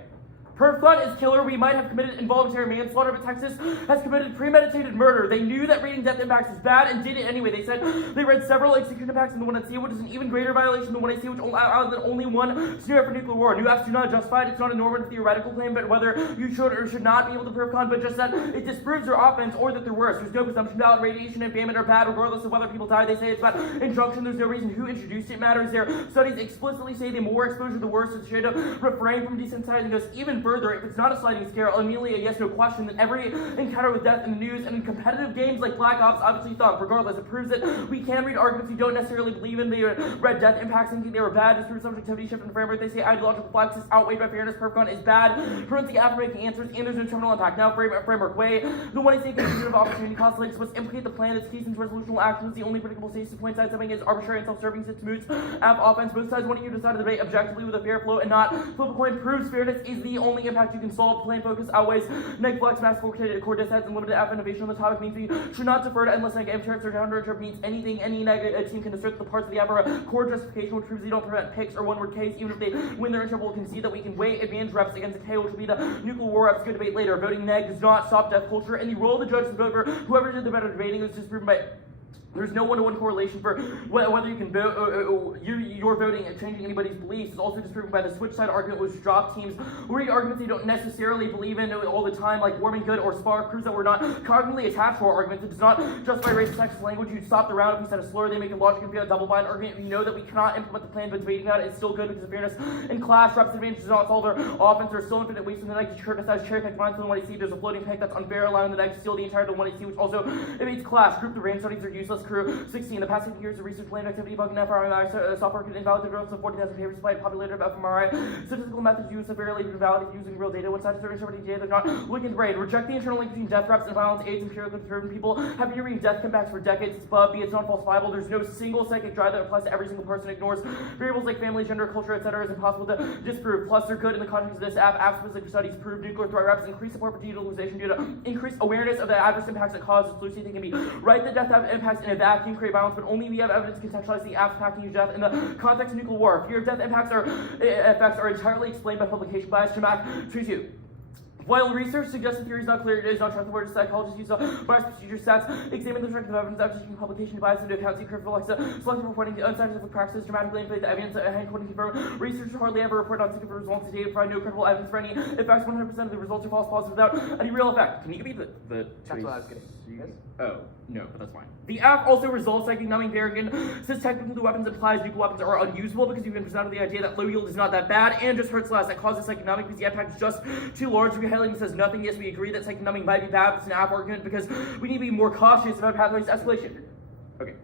Per thought is killer. We might have committed involuntary manslaughter, but Texas has committed premeditated murder. They knew that reading death impacts is bad and did it anyway. They said they read several execution impacts in the one at sea, which is an even greater violation than the one at sea, which allowed only one scenario for nuclear war. New apps do not justify it. It's not a normative theoretical claim, but whether you should or should not be able to prove con, but just that it disproves their offense or that they're worse. There's no presumption about radiation and famine are bad, regardless of whether people die. They say it's about injunction. There's no reason who introduced it matters. Their studies explicitly say the more exposure, the worse. It should refrain from desensitizing us even further. If it's not a sliding scale, immediately a yes/no question, then every encounter with death in the news and in competitive games like Black Ops obviously thump. Regardless, it proves that we can read arguments we don't necessarily believe in. They read death impacts thinking they were bad. This proves subjectivity shift in the framework. They say ideological flexes outweighed by fairness. Perfcon is bad. Prevents the after-making answers, and there's no terminal impact. Now framework way. The one is taking of opportunity cost links must implicate the plan that's keys into resolutional actions. The only predictable states to point side something is arbitrary and self-serving since moods have offense. Both sides want you to decide the debate objectively with a fair flow and not flip a coin. Proves fairness is the only impact you can solve. Plan focus outweighs neg flex, mass focused core dissets, and limited app innovation on the topic means we should not defer to endless neg interrupts or counterinterrupt means anything. Any neg team can assert the parts of the app are a core justification, which proves they don't prevent picks or one-word case. Even if they win their interval, can see that we can weigh advantage reps against a K, which will be the nuclear war reps. Good debate later. Voting neg does not stop death culture, and the role of the judge to vote for whoever did the better debating was disproven by. There's no one-to-one correlation for whether you can vote, your voting and changing anybody's beliefs. It's also disproven by the switch side argument, which drop teams who read arguments they don't necessarily believe in all the time, like Warming Good or Spark, proves that we're not cognitively attached to our arguments. It does not justify racist sexist language. You stop the round if you said a slur, they make a logic and be a double-blind argument. If you know that we cannot implement the plan, but debating about it is still good because of fairness in class. Reps advantage does not solve their offense. There's still infinite waste in the neck to criticize cherry pick lines to the 1AC. There's a floating pick that's unfair, allowing the neck to steal the entire 1AC, which also evades class. Group the range studies are useless. Crew 16. The past 50 years of research planned activity bugging FMRI software could invalidate the results of 40,000 papers despite populated of fMRI. Statistical methods used severely to validate using real data. When scientists are interpreting data, they're not looking at the brain. Reject the internal link between death reps and violence, AIDS, empirically proven. People have been reading death comebacks for decades. It's above, it's not falsifiable. There's no single psychic drive that applies to every single person. Ignores variables like family, gender, culture, etc. is impossible to disprove. Plus, they're good in the context of this app. App-specific studies prove nuclear threat reps increase support for de-utilization due to increased awareness of the adverse impacts it causes. Lucy, they can be right that death impacts in a vacuum create violence, but only we have evidence to contextualize the apps packing death in the context of nuclear war. Fear of death effects are entirely explained by publication bias. Jamak, trees you. While research suggests the theory is not clear, it is not trustworthy. Psychologists use bias procedure stats, examine the strength of evidence after taking publication bias into account, see critical selective reporting to unscientific practices, dramatically inflate the evidence, hand quoting confirm. Researchers hardly ever report on secret results today, provide no credible evidence for any effects. 100% of the results are false positives without any real effect. Can you give me the That's what I was getting. You guys? Oh, no, but that's fine. The app also resolves psychic numbing variant, says technically the weapons implies nuclear weapons are unusable because you've been presented with the idea that low yield is not that bad and just hurts less. That causes psychic numbing because the impact is just too large. Rehighlighting says nothing. Yes, we agree that psychic numbing might be bad. It's an app argument because we need to be more cautious about pathways to escalation. Okay.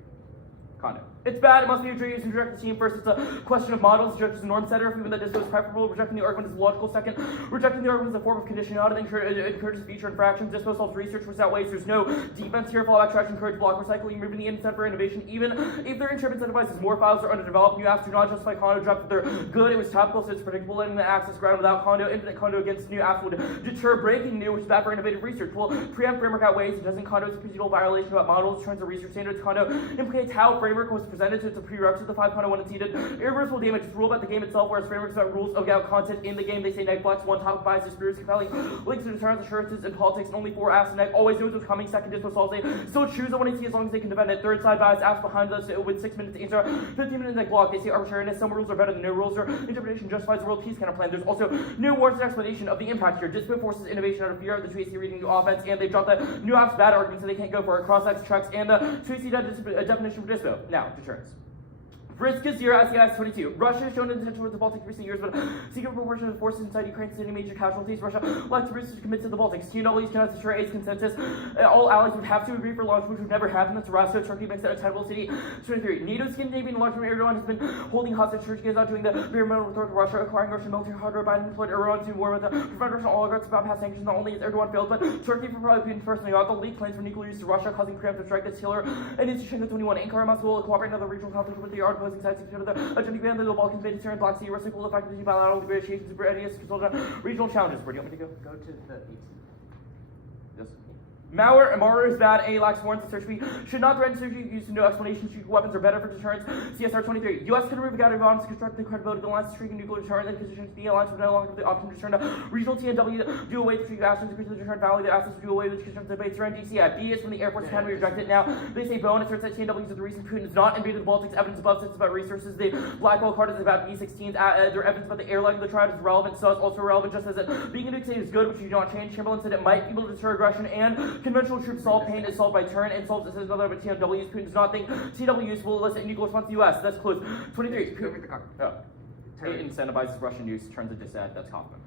Condo. It's bad, it must be introduced and direct the team first. It's a question of models. Judge is a norm setter. If even that disco is preferable, rejecting the argument is logical. Second, rejecting the argument is a form of conditionality that encourages feature infractions. Dispo solves research, which outweighs. There's no defense here. Fallback traction, encourage block recycling, moving the incentive for innovation. Even if their interpret incentivizes more files are underdeveloped, new apps do not justify condo drops. They're good. It was topical, so it's predictable. Letting the access ground without condo, infinite condo against new apps would deter breaking new, which is bad for innovative research. Well, preempt framework outweighs. It doesn't condo. It's a procedural violation about models, trends, or research standards. Condo implicates how framework was presented, so it's a prerequisite to 5.01 unseated. Irreversible damage is ruled about the game itself, whereas frameworks about rules about content in the game. They say neg flex, one topic bias, conspiracy, compelling links to deterrence, assurances, and politics, and only 4 asks neg. Always knows what's coming. Second dispo solves they still choose the one as long as they can defend it. Third side bias, asks behind us with 6 minutes to answer. 15 minutes neg block. They say arbitrariness. Some rules are better than no rules, or interpretation justifies the world peace kind of plan. There's also new words and explanation of the impact here. Dispo forces innovation out of fear of the 2AC reading new offense, and they've dropped that new app's bad argument, so they can't go for it. Cross-X checks and 2AC definition for dispo. Now, deterrence. Risk is 0, SEIS 22. Russia has shown an intention towards the Baltics in recent years, but secret proportion of forces inside Ukraine sustaining major casualties. Russia left Russia to commit to the Baltics. TNWs cannot secure AIDS consensus. All allies would have to agree for launch, which would never happen. That's Rostov, Turkey makes that a tenable city. 23. NATO's Scandinavian large Erdogan has been holding hostage Turkey is not doing the bare minimum with Russia, acquiring Russian military hardware. Biden employed Erdogan to war with the prevent Russian oligarchs about past sanctions. Not only is Erdogan failed, but Turkey for probably Putin personally got the leaked plans for nuclear use to Russia, causing preemptive strike that's Hitler and institution 21. Ankara Moscow will cooperate in another regional conflict with the opposing sides to the agenda beyond the Balkans, Mediterranean, Black Sea, Russia will effectively bilateral negotiations and readiness to consult on regional challenges. Where do you want me to go? Go to the yes. Malware and malware is bad. A lacks warrants and search fee. Should not threaten search use no explanation. Secret weapons are better for deterrence. CSR 23. U.S. could remove guided bonds to construct the credibility of the alliance to streak nuclear deterrent and positions the alliance would no longer have the option to return to regional TNW, do away with the actions, increase the deterrent value, the assets would do away with the constructive debates around DCI. B is when the Air Force Academy rejected it. Now, they say Bowen asserts that TNWs are the reason Putin has not invaded the Baltics. Evidence above sits about resources. The Blackwell card is about B-16s. Their evidence about the airline of the tribe is relevant. So it's also relevant just as it being a nuke state is good, which you do not change. Chamberlain said it might be able to deter aggression and conventional troops solve pain is solved by turn and solves this another but TNWs. Putin does not think TNWs will elicit an equal response to the US. That's close. 23. It incentivizes Russian use, turns it dissent. That's Kaufman.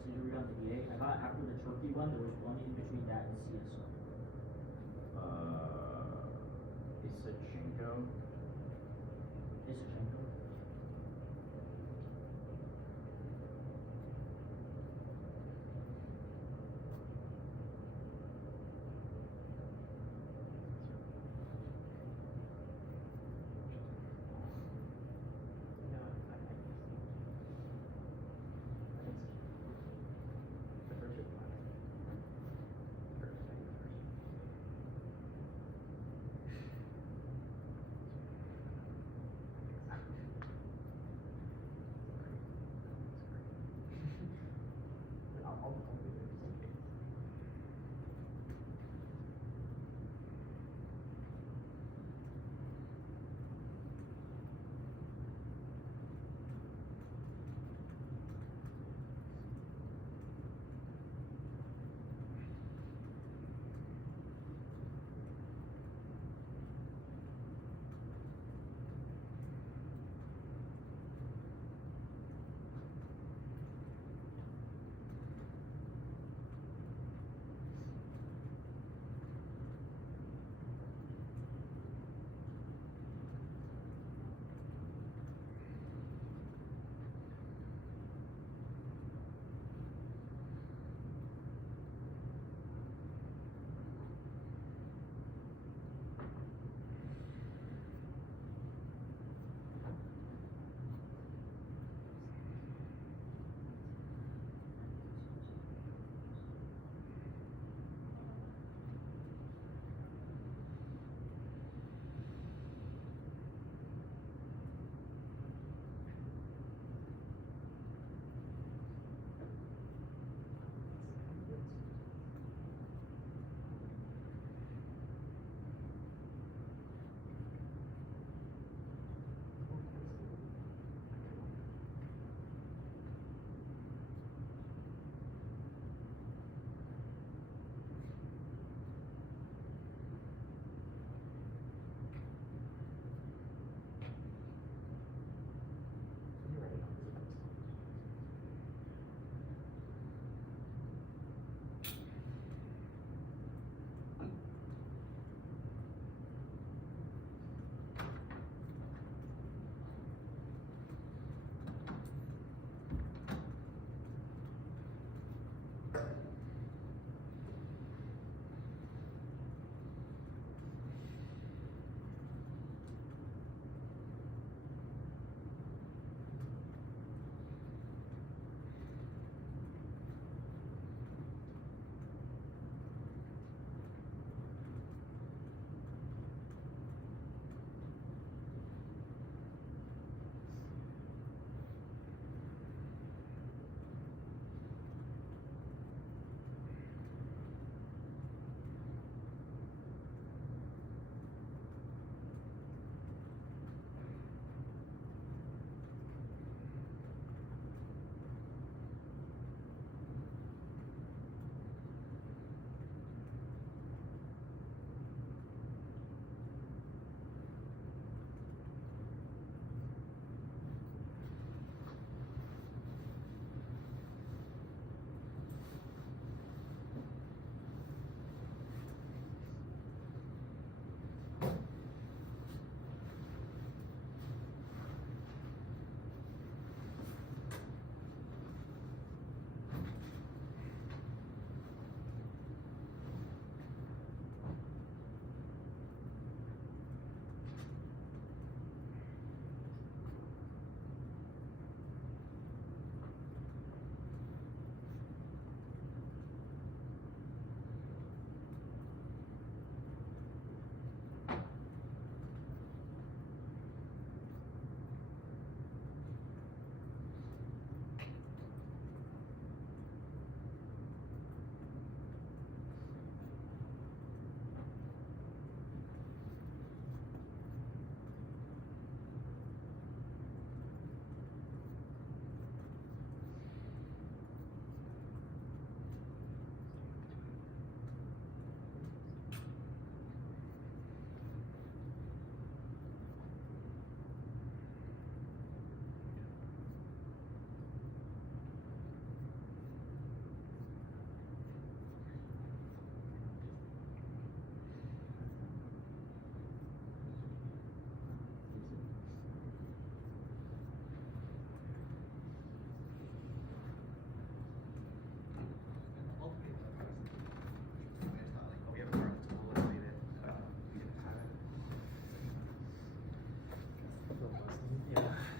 So you read on the EA. I got after the Turkey one, there was one in between that and CSO. Isachenko. Isachenko.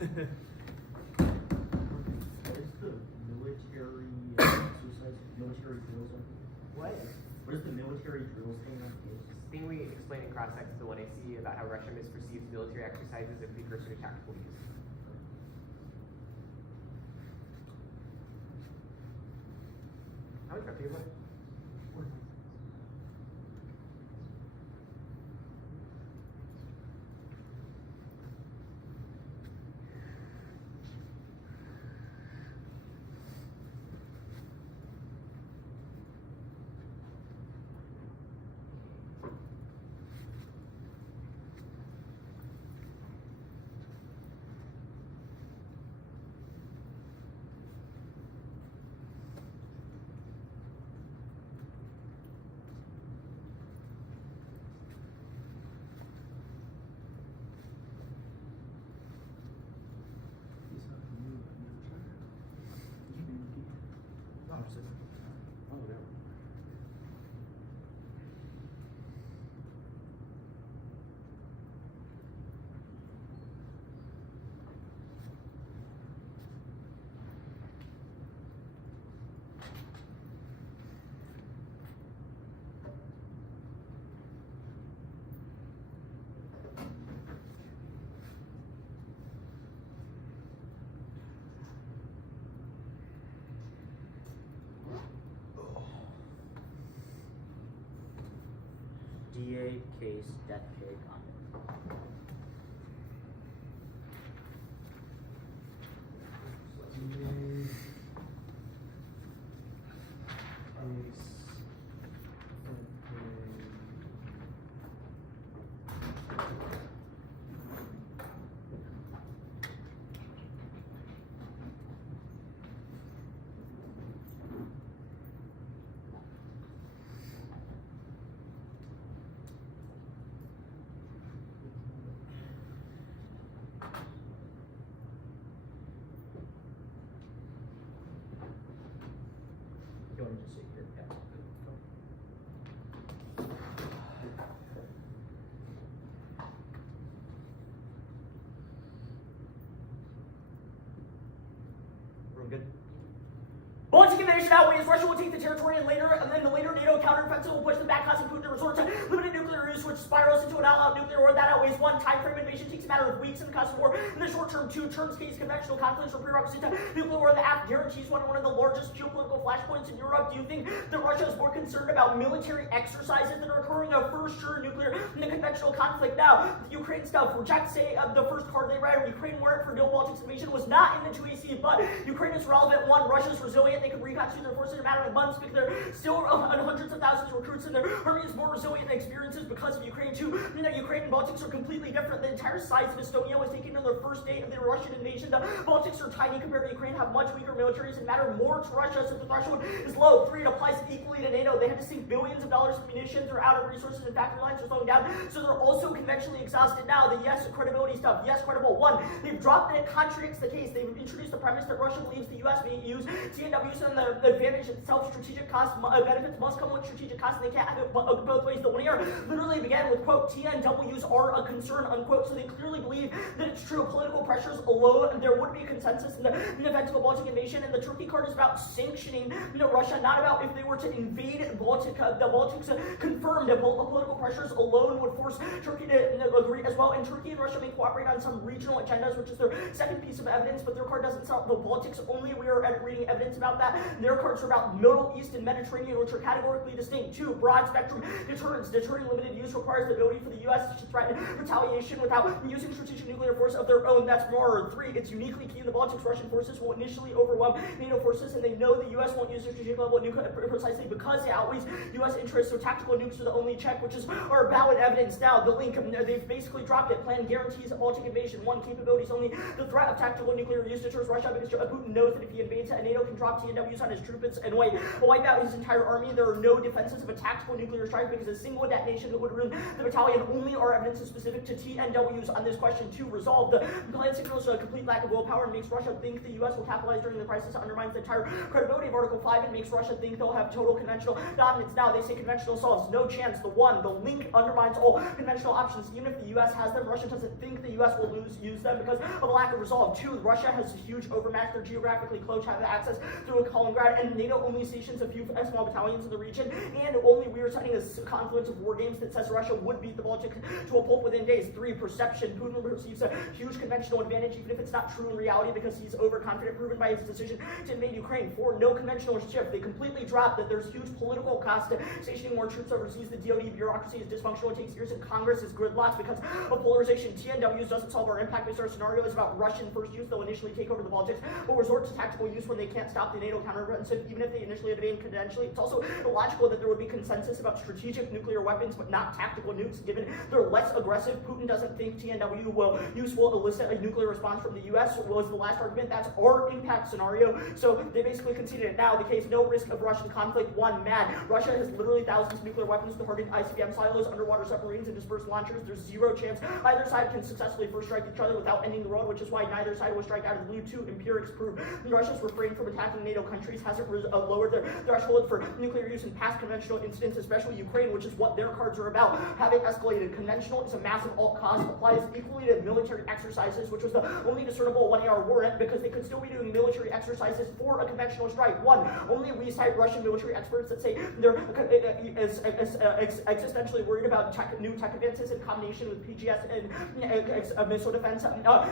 What is the military exercise? Military drills on page? What? What is the military drills thing on page? Thing we explain in cross-text to the 1AC about how Russia misperceives military exercises as precursor to tactical use. How much do you play? Oh, no. DA case death pig on it. You want to just sit here? Yeah. Room good? Baltic invasion outweighs Russia will take the territory and then the later NATO counteroffensive will push them back, causing Putin to resort to limited nuclear use, which spirals into an all-out nuclear war. That outweighs one time frame invasion takes a matter of weeks in the cost of war. In the short term, two terms case conventional conflicts are prerequisite to nuclear war. The act guarantees one of the largest geopolitical flashpoints in Europe. Do you think that Russia is more concerned about military exercises that are occurring for sure nuclear in the conventional conflict? Now, the Ukraine stuff, reject say the first card they read, Ukraine warrant for no Baltics invasion was not in the 2AC, but Ukraine is relevant. One, Russia's resilient. They could reconstitute their forces in a matter of months because they're still hundreds of thousands of recruits and their army is more resilient and experiences because of Ukraine too. You know, Ukraine and Baltics are completely different. The entire size of Estonia was taken on their first day of the Russian invasion. The Baltics are tiny compared to Ukraine, have much weaker militaries and matter more to Russia, so the threshold is low. 3, it applies equally to NATO. They had to sink billions of dollars of munitions, they're out of resources and factory lines are slowing down, so they're also conventionally exhausted now. The yes credibility stuff, yes credible. 1, they've dropped that it contradicts the case. They've introduced the premise that Russia believes the US may use TNWs and the advantage itself, strategic costs, benefits must come with strategic costs, and they can't have it both ways. The 1 year literally began with, quote, TNWs are a concern, unquote, so they clearly believe that it's true. Political pressures alone, there would be a consensus in the event of a Baltic invasion, and the Turkey card is about sanctioning Russia, not about if they were to invade Baltic. The Baltics confirmed that political pressures alone would force Turkey to agree as well, and Turkey and Russia may cooperate on some regional agendas, which is their second piece of evidence, but their card doesn't sell the Baltics only. We are reading evidence about that. Their cards are about Middle East and Mediterranean, which are categorically distinct. 2, broad spectrum deterrence. Deterring limited use requires the ability for the U.S. to threaten retaliation without using strategic nuclear force of their own. That's more. 3, it's uniquely key in the Baltics. Russian forces will initially overwhelm NATO forces, and they know the U.S. won't use their strategic level of nuclear precisely because it outweighs U.S. interests, so tactical nukes are the only check, which is our valid evidence. Now, the link, they've basically dropped it. Plan guarantees Baltic invasion. 1, capabilities only. The threat of tactical nuclear use deters Russia because Putin knows that if he invades, NATO can drop TNWs on his troops and wipe out his entire army. There are no defenses of a tactical nuclear strike because a single detonation would would ruin the battalion. Only our evidence is specific to TNWs on this question. 2, resolve. The plan signals a complete lack of willpower and makes Russia think the U.S. will capitalize during the crisis, undermines the entire credibility of Article 5 and makes Russia think they'll have total conventional dominance. Now, they say conventional solves. No chance. The 1, the link undermines all conventional options. Even if the U.S. has them, Russia doesn't think the U.S. will use them because of a lack of resolve. 2, Russia has a huge overmatch. They're geographically close, have access through Kaliningrad, and NATO only stations a few small battalions in the region, and only we are setting a confluence of war games that says Russia would beat the Baltic to a pulp within days. 3, perception. Putin perceives a huge conventional advantage, even if it's not true in reality, because he's overconfident, proven by his decision to invade Ukraine. 4, no conventional shift. They completely drop that there's huge political cost to stationing more troops overseas. The DoD bureaucracy is dysfunctional. It takes years, and Congress is gridlocked because of polarization. TNWs doesn't solve our impact based. Our scenario is about Russian first use. They'll initially take over the Baltics, but resort to tactical use when they can't stop the NATO counteroffensive, even if they initially invade conventionally. It's also illogical that there would be consensus about strategic nuclear weapons, but not tactical nukes, given they're less aggressive. Putin doesn't think TNW will elicit a nuclear response from the U.S. was the last argument. That's our impact scenario. So they basically conceded it. Now, the case, no risk of Russian conflict. 1, mad. Russia has literally thousands of nuclear weapons with hardened ICBM silos, underwater submarines, and dispersed launchers. There's zero chance either side can successfully first strike each other without ending the world, which is why neither side will strike out of the blue. 2, empirics prove Russia's refrained from attacking NATO countries, hasn't lowered their threshold for nuclear use in past conventional incidents, especially Ukraine, which is what their cards are about. Having escalated. Conventional is a massive alt cost, applies equally to military exercises, which was the only discernible 1AR warrant, because they could still be doing military exercises for a conventional strike. 1, only we cite Russian military experts that say they're existentially worried about new tech advances in combination with PGS and missile defense.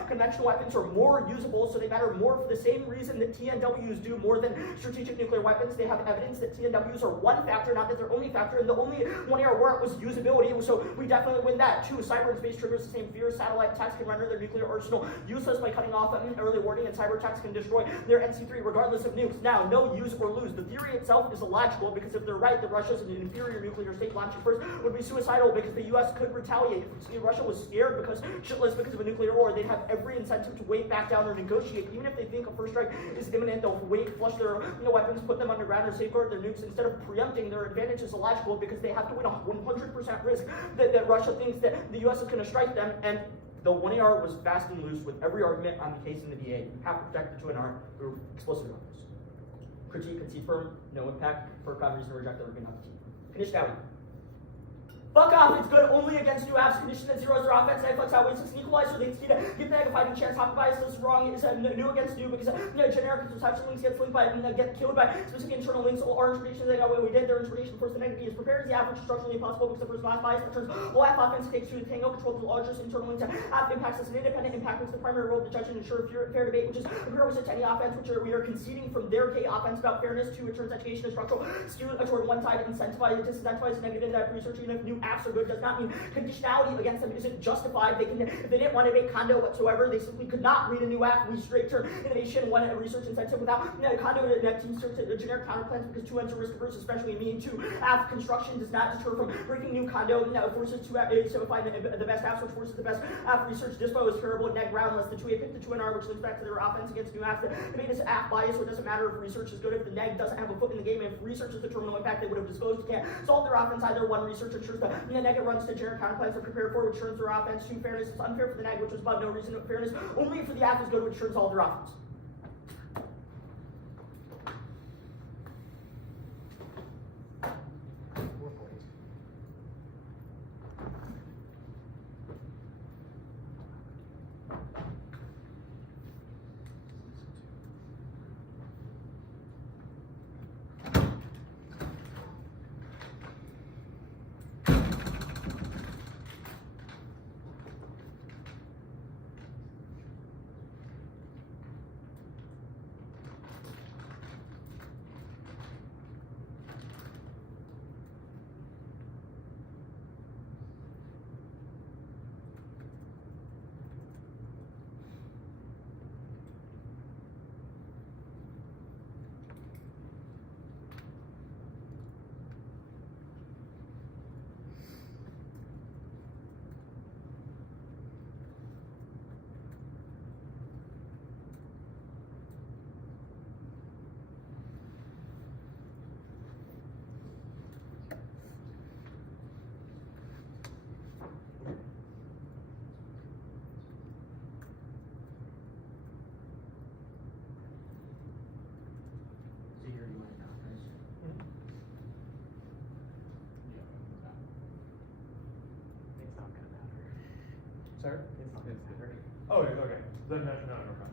Conventional weapons are more usable, so they matter more for the same reason that TNWs do more than strategic nuclear weapons. They have evidence that TNWs are one factor, not that they're only factor, and the only 1AR warrant was usability, so we definitely win that. 2, cyber and space triggers the same fear. Satellite attacks can render their nuclear arsenal useless by cutting off early warning, and cyber attacks can destroy their NC-3 regardless of nukes. Now, no use or lose. The theory itself is illogical, because if they're right that Russia's an inferior nuclear state, launching first would be suicidal, because the U.S. could retaliate. If Russia was scared shitless because of a nuclear war, they'd have every incentive to wait back down or negotiate. Even if they think a first strike is imminent, they'll wait, flush their weapons, put them underground, or safeguard their nukes. Instead of preempting, their advantage is illogical, because they have to win a 100% risk that Russia thinks that the U.S. is going to strike them, and the 1AR was fast and loose with every argument on the case in the VA. Half protected to an R, we were explicit about this. Critique, concede firm, no impact, for a common reason to reject the argument on the team. Conditionality. Fuck off, it's good only against new apps. Condition that zeros their offense, and flex outweighs its equalizer. They need to get back a fighting chance. Hop bias is wrong. It's new against new, because generic interception links get linked by get killed by specific internal links. All our information they got away we did. Their information force the negative is prepared as the average is structurally impossible, because the first mass bias that turns all app offense takes to the tango, control the largest internal links. App impacts as an independent impact, which is the primary role of the judge and ensure fair debate, which is a prerequisite to any offense, which we are conceding from their K offense about fairness. 2, it turns education is structural, skewed toward one side, disincentivizes negative indirect research. Even if new apps are good, does not mean conditionality against them isn't justified. If they didn't want to make condo whatsoever, they simply could not read a new app. We straight turn innovation, one research incentive without condo teams to generic counterplans, because 2 ends are risk averse, especially me. 2, app construction does not deter from breaking new condo. Forces to find the best apps, which forces the best app research. Dispo is terrible, neg groundless. The 2A pick the 2NR, which links back to their offense against new apps. They made this app bias, so it doesn't matter if research is good. If the neg doesn't have a foot in the game, if research is the terminal impact, they would have disclosed. Can't solve their offense either. 1, research ensures the neg runs to generic counterplans are prepared for, which turns their offense. 2, fairness is unfair for the neg, which was about no reason. Fairness only for the app is good, which turns all their offense. Then no, never mind.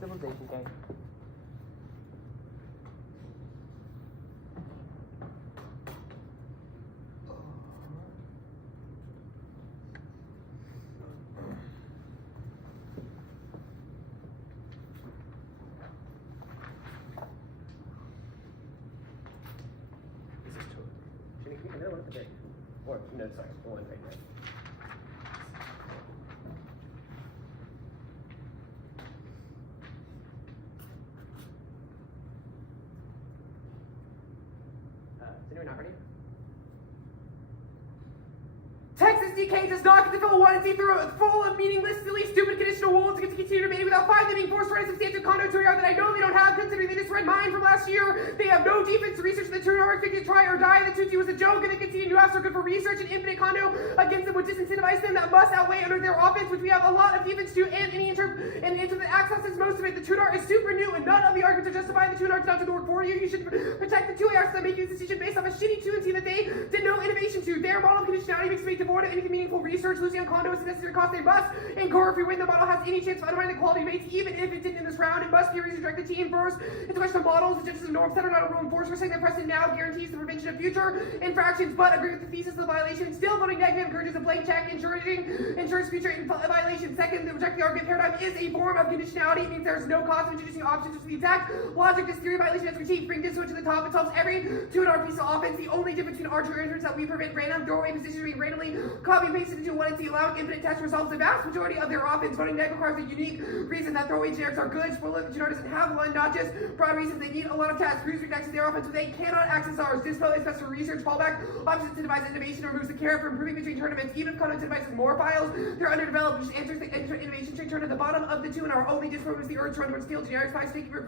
Civilization gang. This is totally. Should we another one at the break? Or, no, sorry, the one right there. Is anyone not ready? Texas DK does not get to fill one and see through it full of meaningless, silly, stupid conditional walls to continue to remain without finally being forced to run a substantial condo to a yard that I know they don't have, considering they just read mine from last year. They have no defense to research the tuner, expected to try or die. The Tutsi was a joke, and they continue to ask for good for research. An infinite condo against them would disincentivize them. That must outweigh under their offense, which we have a lot of defense to, and any internet access is most of it. The tuner is super new, and none of the arguments are justified. The tuner does not do the work for you. You should protect the 2 ARs that make this decision based off a shitty 2 and see that they did no innovation to. Their model of conditionality makes me devoid of any making meaningful research, losing on condo is a necessary cost they must incur if we win the model has any chance of undermining the quality of debates, even if it didn't in this round. It must be a reason to direct the team first. It's a question of models, the judges and norms that are not a rule enforced. We're saying that precedent now guarantees the prevention of future infractions, but agree with the thesis of the violation. Still voting negative encourages a blank check, ensures future violation. Second, the reject the argument paradigm is a form of conditionality. It means there is no cost of introducing options to the exact logic. This theory violation has received. Bring this one to the top. It solves every 2-and-R piece of offense. The only difference between our two answers is that we prevent random throwaway positions being randomly copy and pasted into 1 and C, allowing infinite test resolves the vast majority of their offense. Voting neg requires a unique reason that throwaway generics are good. Spoiler, the generic doesn't have one, not just broad reasons. They need a lot of tests. Who's next to their offense, but they cannot access ours. Dispo is best for research, fallback, options incentivize innovation, removes the carrot for improving between tournaments. Even if content incentivizes more files, they're underdeveloped, which answers the innovation trade turn at the bottom of the 2-and-R. Only dispo moves the urge to run towards field generics by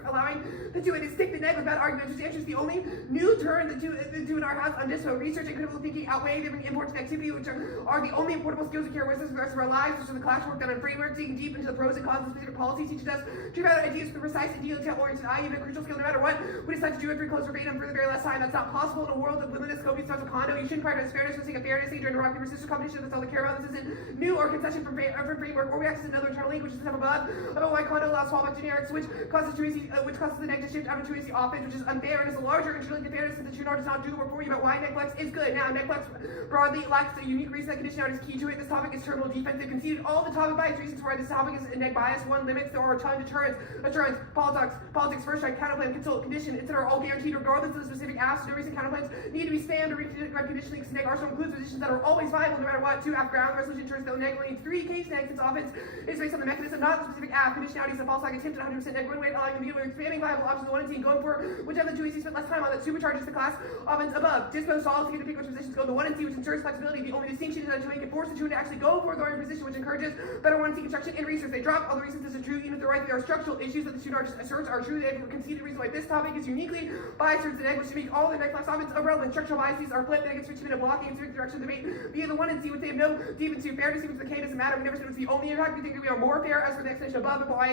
allowing the 2 and stick the neg with bad arguments, which answers the only new turn the 2-and-R has on dispo. Research and critical thinking outweigh the imports and activity, which are the only importable skills we carry with us for the rest of our lives, which is the class work done on framework, digging deep into the pros and cons of specific policy, teaches us to evaluate ideas with a precise and detail-oriented eye, even a crucial skill no matter what we decide to do it for close verbatim for the very last time. That's not possible in a world of limitless copious starts with condo. You shouldn't prioritize fairness for the sake of fairness. During a rock, paper, scissors competition, that's all they care about. This isn't new or concession from framework, or we access another internal link, which is the step above, about why condo allows fallback generics, which causes the neg to shift out of 2AC offense, which is unfair and is a larger interlink to fairness, since the 2-and-R does not do the work for you about why negflex is good. Now, negflex broadly lacks a unique reason that conditionality is key to it. This topic is terminal defense. They've conceded all the topic bias reasons why this topic is neg bias. One, limits. There are a ton of deterrence, assurance, politics, first strike, counterplan, consult, condition, etc. are all guaranteed regardless of the specific asks. No reason counterplans need to be spammed or reconditioning. Neg arsenal includes positions that are always viable no matter what. 2, after ground resolution turns though neg only 3 case neg, since offense is based on the mechanism, not the specific app. Conditionality is a false flag attempt at 100% neg win weight, allowing the dealer spamming viable options 1 and T, going for whichever the 2AC spent less time on that supercharges the class offense above. Dispo solves to get to pick which positions go to 1 and T, which ensures flexibility. The only distinction is that 2A can force the 2 to actually go for the right position, which encourages better 1 and T construction and research. They drop all the reasons this is true, even if they're right. There are structural issues that the 2 just asserts are true. They have conceded reason why this topic is uniquely biased towards the neg, which should make all the neg class offense irrelevant. Structural biases are flipped. They get switched in a blocking and specific direction of debate via the 1 and T, which they have no deep into fairness, even if the K doesn't matter. We never said it's the only impact. We think that we are more fair as for the explanation above, and why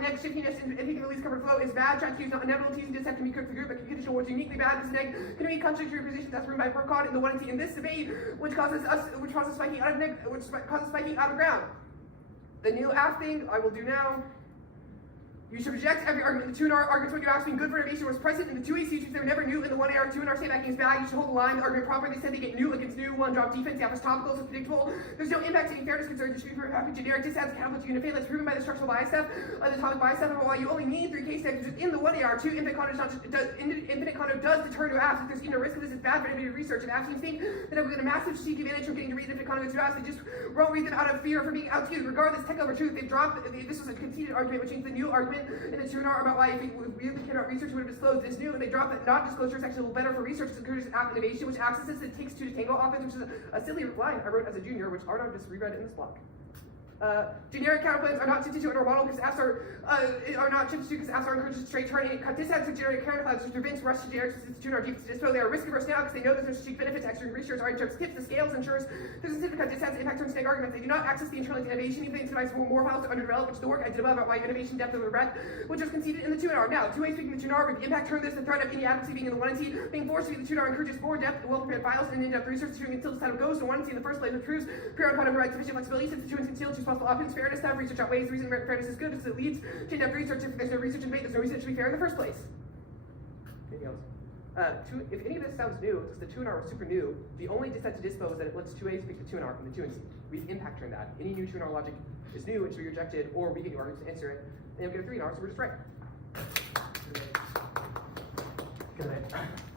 neg shiftiness and thinking the least covered flow is bad. Trying to use inevitable T's and just have to be cooked for group, but conditional was uniquely bad. This neg can be contradictory positions that's proven by Percott in the 1 and T in this debate, which causes spiking out of ground. The new app thing I will do now. You should reject every argument. The 2-and-R arguments when you ask being good for innovation was present in the 2AC, which they were never new in the 1AR. 2-and-R say backing is bad. You should hold the line. The argument proper. They said they get new against new. 1 drop defense. The app is topical, so it's predictable. There's no impact to any fairness concerns. It should be happy generic. This adds accountable to unit. That's proven by the structural bias step, the topic bias step. While you only need 3 case tags in the 1AR, 2 infinite conduct does deter to apps. If there's even a risk of this, it's bad for innovative research. If apps teams think that it was a massive strategic advantage from getting to read infinite conduct to apps, they just won't read them out of fear for being outskewed. Regardless, tech over truth. They've dropped. This was a conceded argument, which means the new argument in the 2-and-R about why if we really care about research, we would have disclosed this new, and they dropped that not disclosure is actually better for research. It encourages app innovation, which accesses the takes 2 to tango offense, which is a silly line I wrote as a junior, which Arnaud just reread in this block. Generic counterplans are not shifted to our model because apps are not shifted to because apps are encouraged to straight turning. This adds to generic counterplans, which prevents rush to generics to our deep dispo. They are risk averse now because they know that there's strategic benefits. Extra research are in terms of tips, the scales ensures there's a because this has impact on snake arguments. They do not access the internal innovation, even if they incentivize more files to underdevelop, which is the work I did above about why innovation depth of the breadth, which was conceded in the 2-and-R. Now, 2A speaking the 2-and-R with impact turn this, the threat of any adequacy being in the 1 and T, being forced to be the 2-and-R encourages more depth, well-prepared files, and in-depth research until the time goes to 1 and T in the first place, which proves periodic content provides sufficient flexibility since the 2 and concealed choose possible options. Fairness to have research outweighs the reason fairness is good because it leads to in-depth research. If there's no research and debate, there's no reason to be fair in the first place. Anything else? If any of this sounds new, because the 2-and-R was super new, the only dissent to dispo is that it lets 2A speak the 2-and-R from the 2 and T. We impact turn that. Any new 2-and-R logic is new, it should be rejected, or we get new arguments to answer it, and we get a 3-and-R, so we're just right. Good.